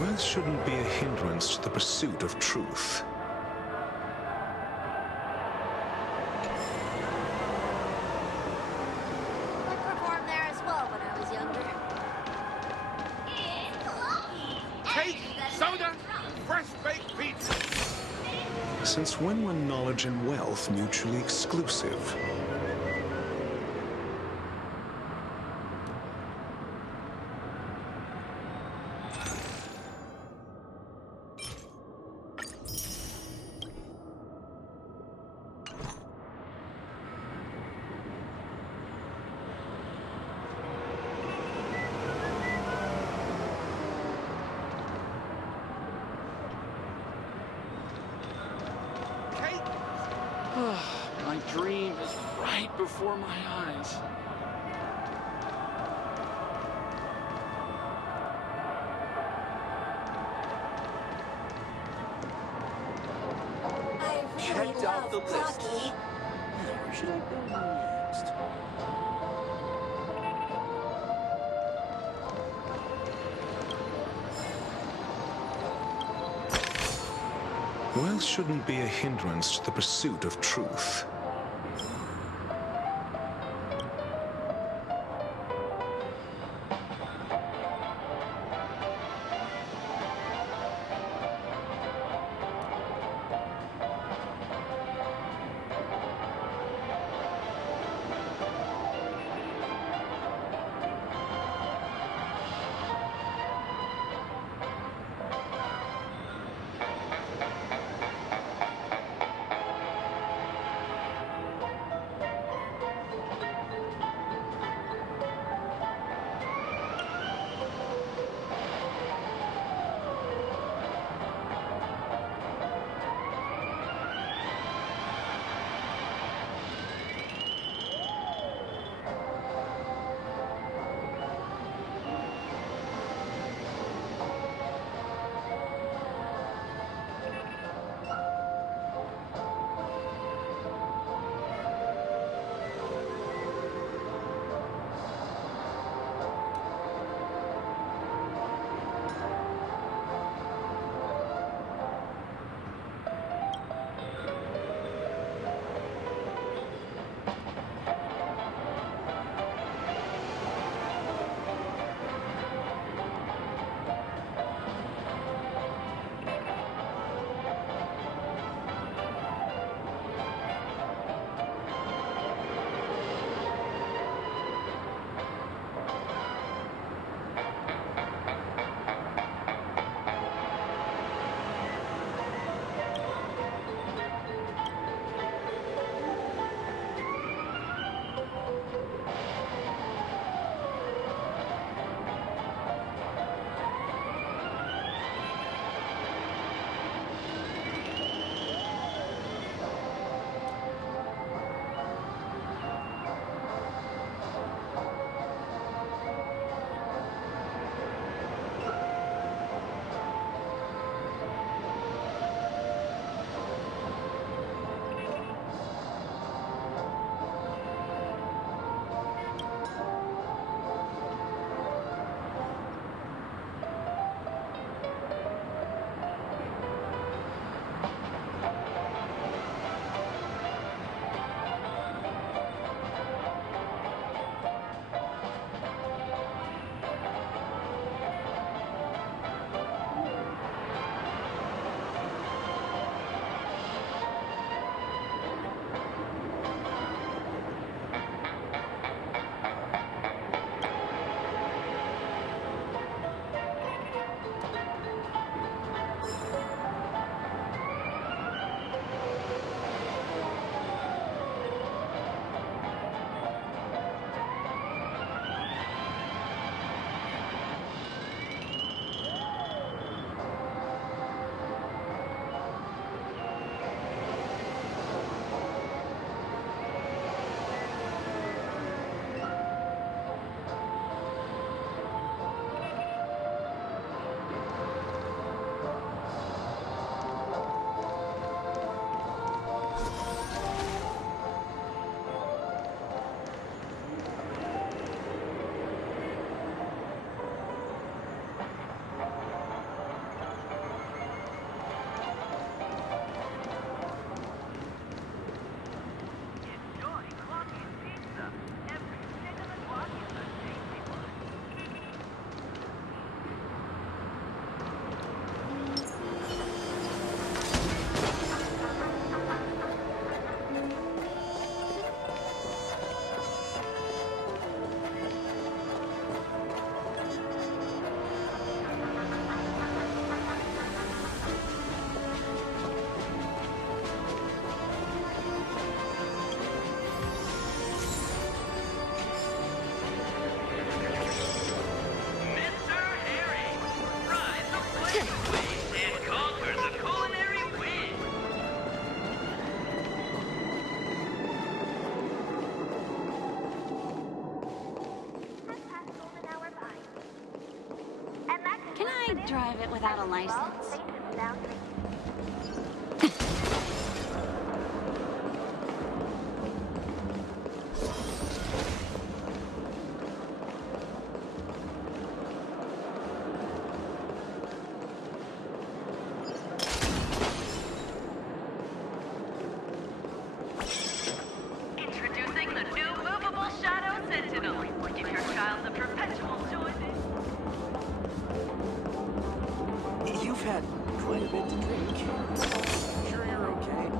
Wealth shouldn't be a hindrance to the pursuit of truth. I performed there as well when I was younger. Cake, soda, fresh baked pizza. Since when were knowledge and wealth mutually exclusive? My dream is right before my eyes. I really Checked out the love list. Pocky. Where should I go next? Wealth shouldn't be a hindrance to the pursuit of truth. I'd drive it without a license. Introducing the new movable Shadow Sentinel. Give your child the perpetual joy. You've had quite a bit to drink. Sure you're okay?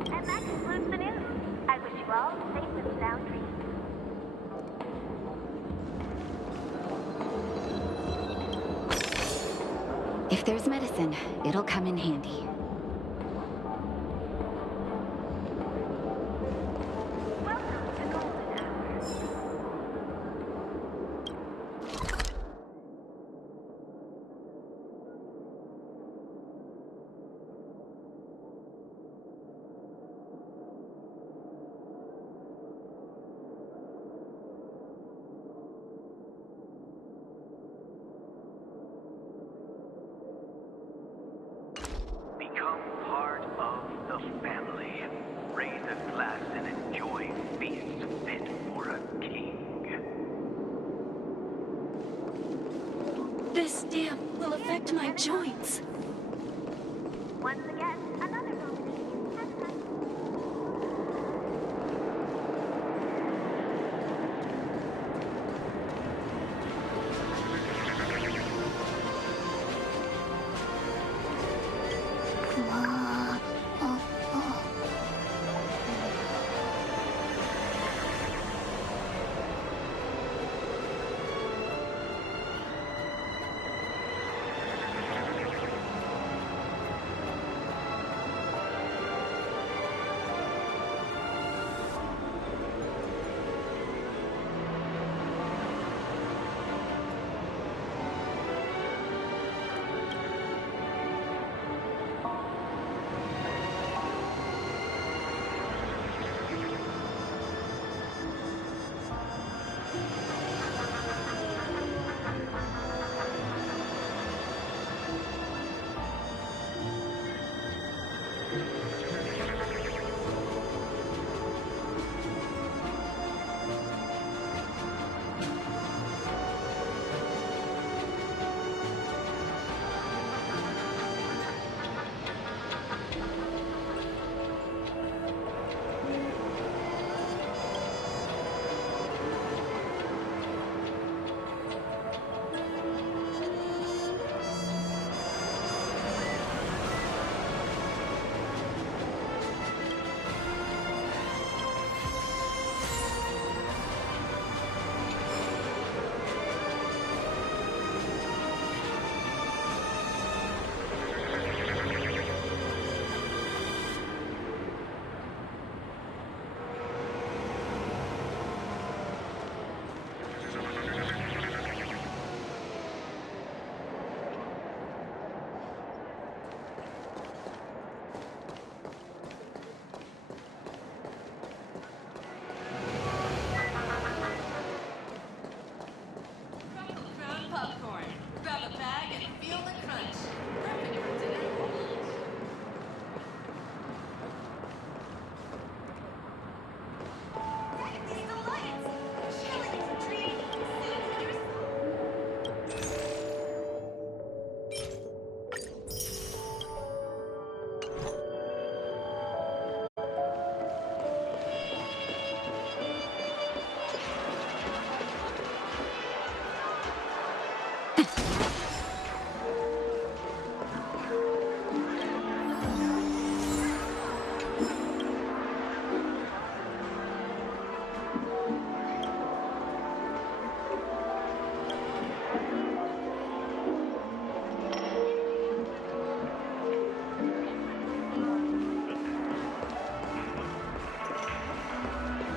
And that concludes the news. I wish you all safe and sound dreams. If there's medicine, it'll come in handy. Become part of the family. Raise a glass and enjoy feast fit for a king. This damp will affect my joints. Once again, another moment.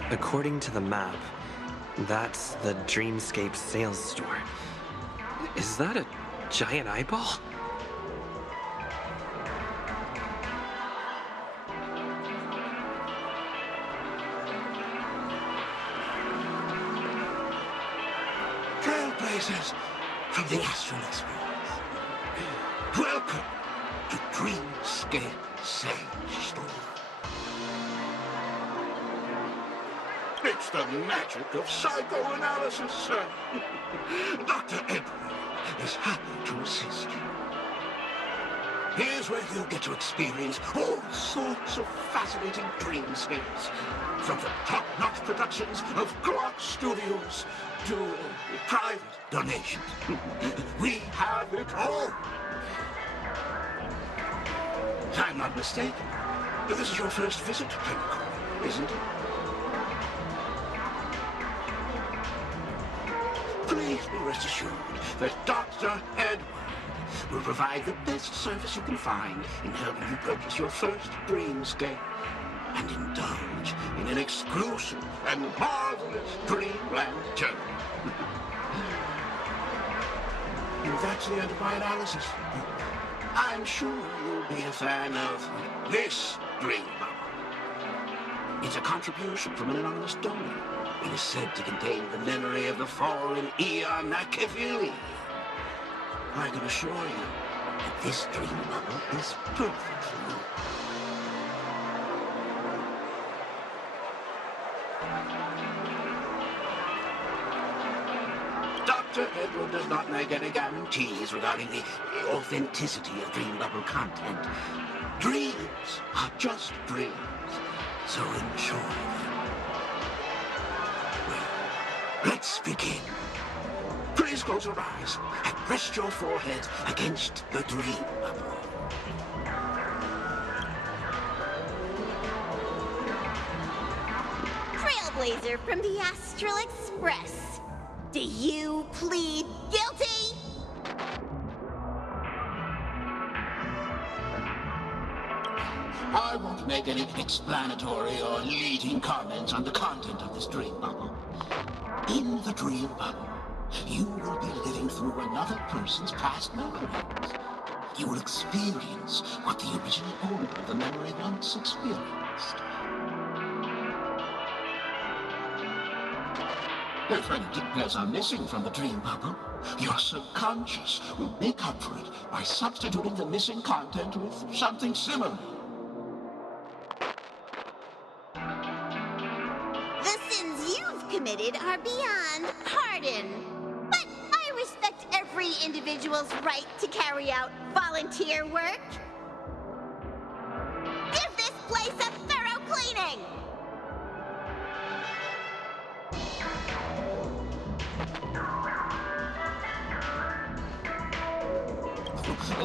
According to the map, that's the Dreamscape sales store. Is that a giant eyeball? Trailblazers from the Astral Express. Welcome to Dreamscape Sage Store. It's the magic of psychoanalysis, sir. Dr. Edward is happy to assist you. Here's where you get to experience all sorts of fascinating dreamscapes. From the top-notch productions of Glock Studios to private donations. We have it all. If I'm not mistaken, This is your first visit to Penacony, isn't it? Please be rest assured that Dr. Edward will provide the best service you can find in helping you purchase your first dreamscape and indulge in an exclusive and marvelous dreamland journey. And that's the end of my analysis. I'm sure you'll be a fan of this dream bubble. It's a contribution from an anonymous donor. It is said to contain the memory of the fallen Eon Machiavelli. I can assure you that this dream bubble is perfect for you. Dr. Edward does not make any guarantees regarding the authenticity of dream bubble content. Dreams are just dreams, so enjoy them. Well, let's begin. Please close your eyes and rest your foreheads against the dream bubble. Trailblazer from the Astral Express. Do you plead guilty? I won't make any explanatory or leading comments on the content of this dream bubble. In the dream bubble, you will be living through another person's past memories. You will experience what the original owner of the memory once experienced. If any details are missing from the dream bubble, your subconscious will make up for it by substituting the missing content with something similar. The sins you've committed are beyond pardon. But I respect every individual's right to carry out volunteer work. Give this place a thorough cleaning!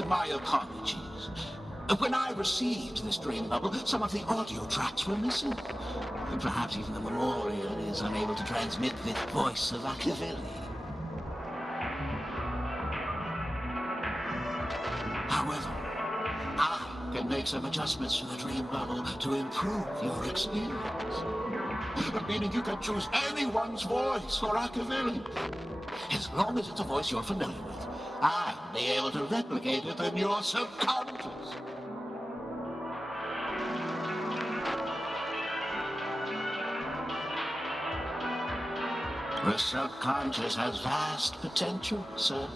My apologies. When I received this dream bubble, some of the audio tracks were missing. And perhaps even the memorial is unable to transmit the voice of Machiavelli. However, I can make some adjustments to the dream bubble to improve your experience. Meaning you can choose anyone's voice for Machiavelli. As long as it's a voice you're familiar with, I'll be able to replicate it in your subconscious. The subconscious has vast potential, sir.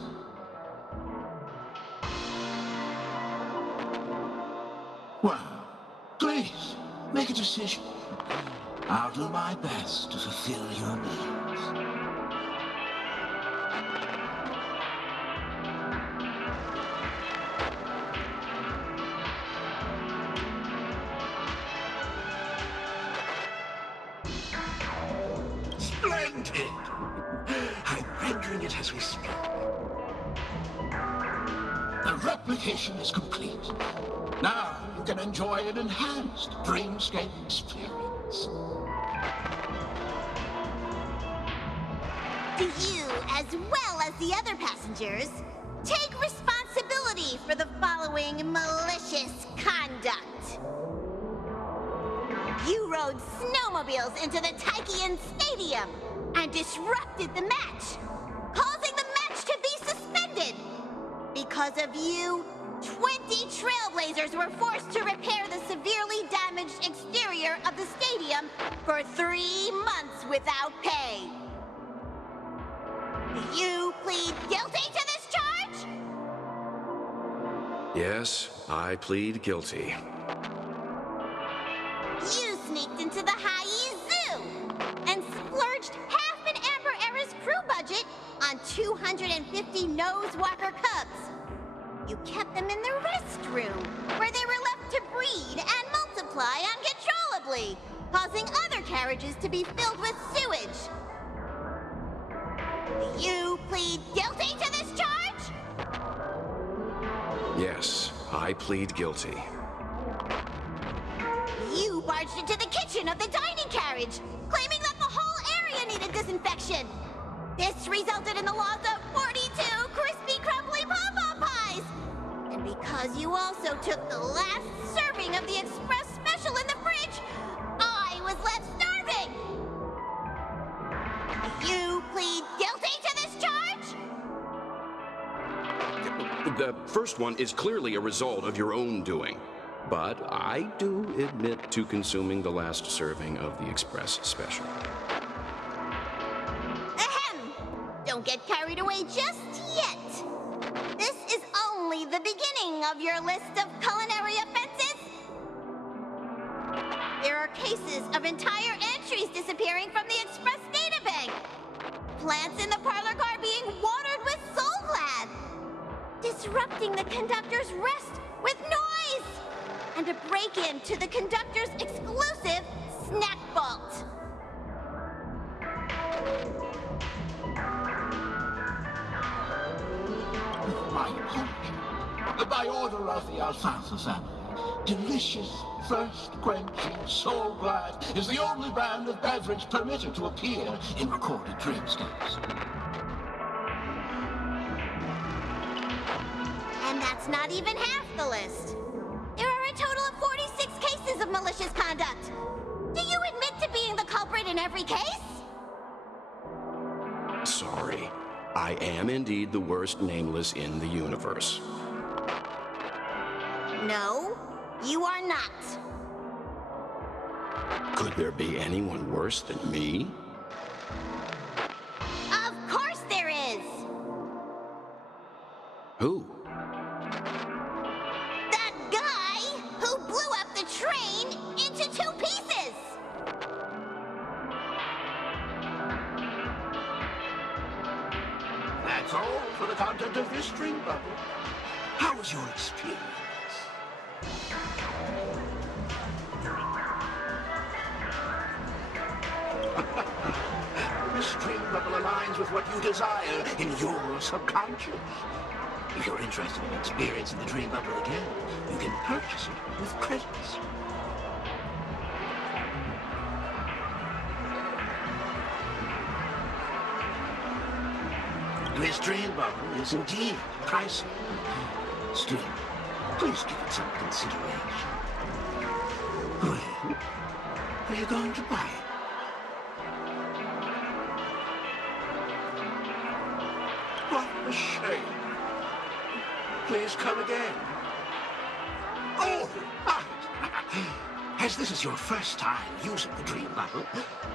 Well, please, make a decision. I'll do my best to fulfill your needs. Splendid! I'm rendering it as we speak. The replication is complete. Now you can enjoy an enhanced dreamscape experience. Do you, as well as the other passengers, take responsibility for the following malicious conduct? You rode snowmobiles into the Taikian Stadium and disrupted the match, causing the match to be suspended. Because of you, 20 Trailblazers were forced to repair the severely damaged exterior of the stadium for 3 months without pay. Do you plead guilty to this charge? Yes, I plead guilty. You sneaked into the High Zoo and splurged half an Amber Era's crew budget on 250 Nosewalker cubs. You kept them in the restroom, where they were left to breed and multiply uncontrollably, causing other carriages to be filled with sewage. Do you plead guilty to this charge? Yes, I plead guilty. you barged into the kitchen of the dining carriage, claiming that the whole area needed disinfection. This resulted in the loss of 42 crispy, crumbly pom-pom pies. And because you also took the last serving of the express special in the fridge, I was left starving. Do you plead guilty to this charge? The first one is clearly a result of your own doing. But I do admit to consuming the last serving of the Express Special. Ahem! Don't get carried away just yet. This is only the beginning of your list of culinary offenses. There are cases of entire entries disappearing from the Express databank. Plants in the parlor car being watered with Soul Glad. Disrupting the conductor's rest with noise. And a break-in to the conductor's exclusive snack vault. My apologies. By order of the Alfonso family, delicious, thirst-quenching Soul Glad is the only brand of beverage permitted to appear in recorded dreamscapes. And that's not even half the list. There are a total of 46 cases of malicious conduct. Do you admit to being the culprit in every case? Sorry. I am indeed the worst nameless in the universe. No, you are not. Could there be anyone worse than me? Of course there is! Who? That guy who blew up the train into 2 pieces! That's all for the content of this dream bubble. How was your experience? This dream bubble aligns with what you desire in your subconscious. If you're interested in experiencing the dream bubble again, you can purchase it with credits. This dream bubble is indeed pricey. Still, please give it some consideration. Well, are you going to buy it? What a shame. Please come again. Oh, as this is your first time using the dream bubble,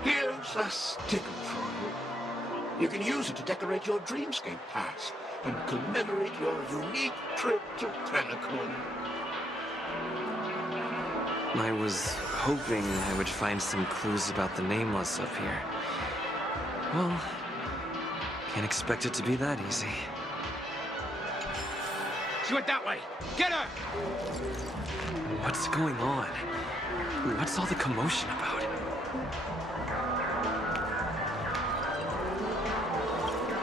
here's a sticker for you. You can use it to decorate your dreamscape past and commemorate your unique trip to Penacony. I was hoping I would find some clues about the Nameless up here. Well, can't expect it to be that easy. She went that way! Get her! What's going on? What's all the commotion about?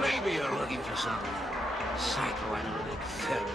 Maybe you're looking for some psychoanalytic therapy.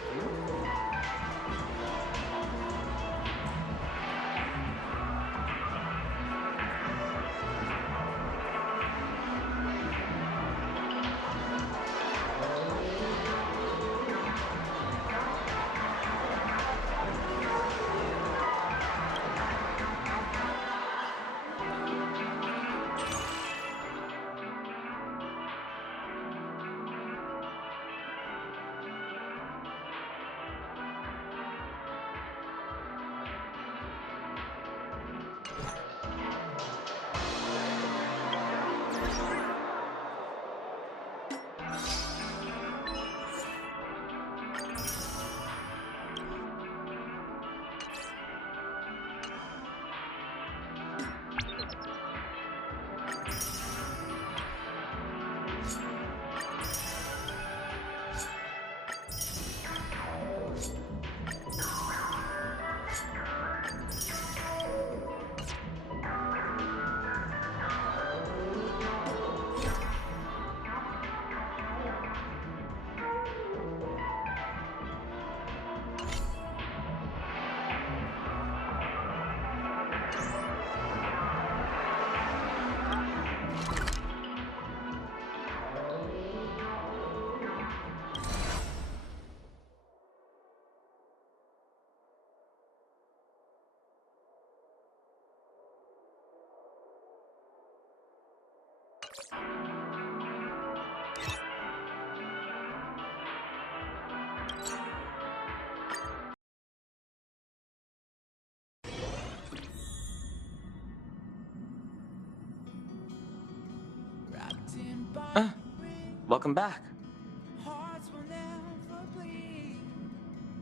Welcome back.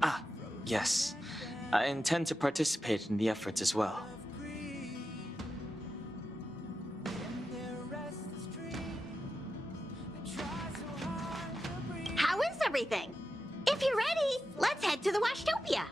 Ah, yes. I intend to participate in the efforts as well. How is everything? If you're ready, let's head to the Washtopia.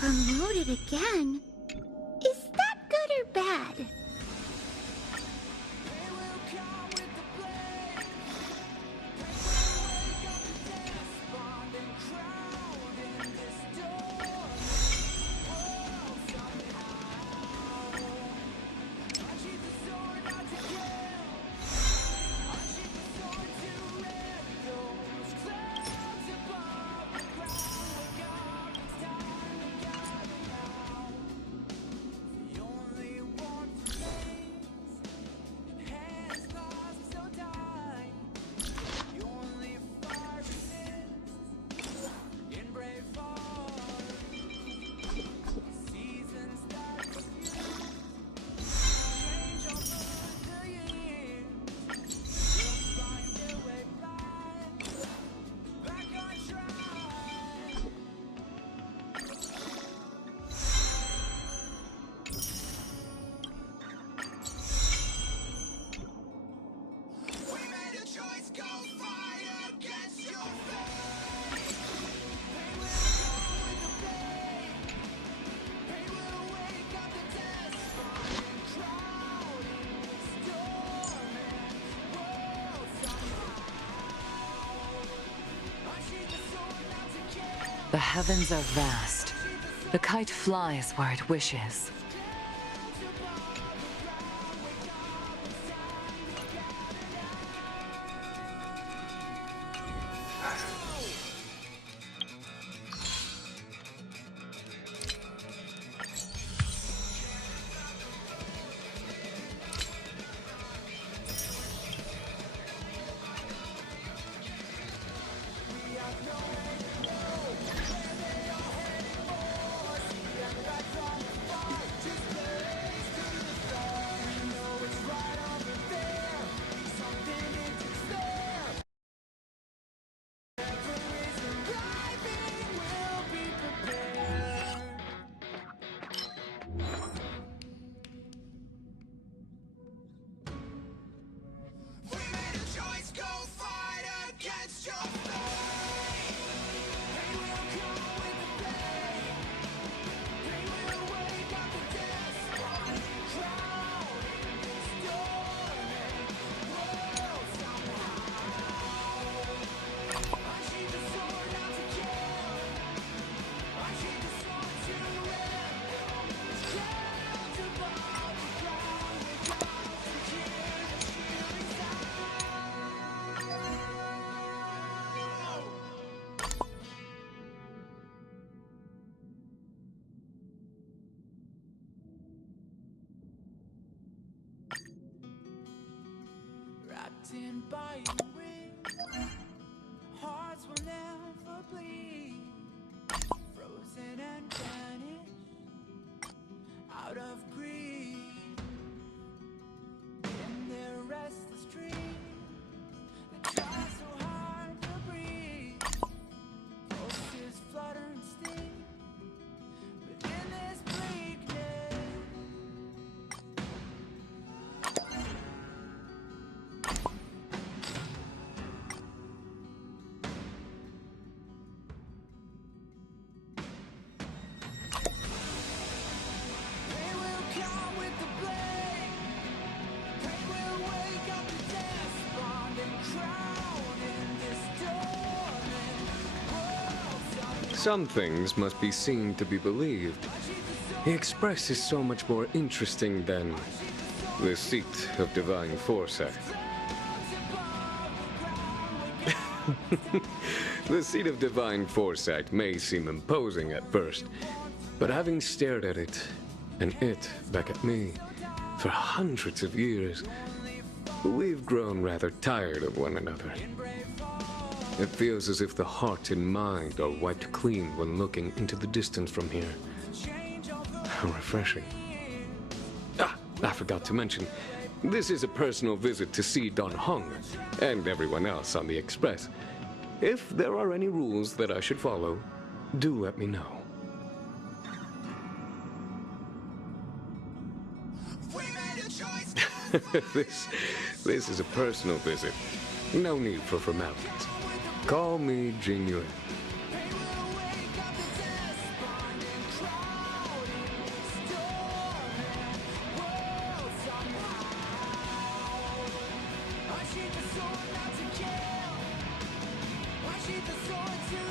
Promoted again? Is that good or bad? The heavens are vast. The kite flies where it wishes. By a ring, hearts will never bleed, frozen and vanished out of greed. In their restless dreams, they try so hard to breathe. Pulses flutter and sting within this bleakness. Some things must be seen to be believed. The Express is so much more interesting than the seat of divine foresight. The seat of divine foresight may seem imposing at first, but having stared at it, and it back at me, for hundreds of years, we've grown rather tired of one another. It feels as if the heart and mind are wiped clean when looking into the distance from here. How refreshing. Ah, I forgot to mention, this is a personal visit to see Don Hong and everyone else on the Express. If there are any rules that I should follow, do let me know. This is a personal visit. No need for formalities. Call me Jingyue. I sheathe the sword not to kill. I sheathe the sword to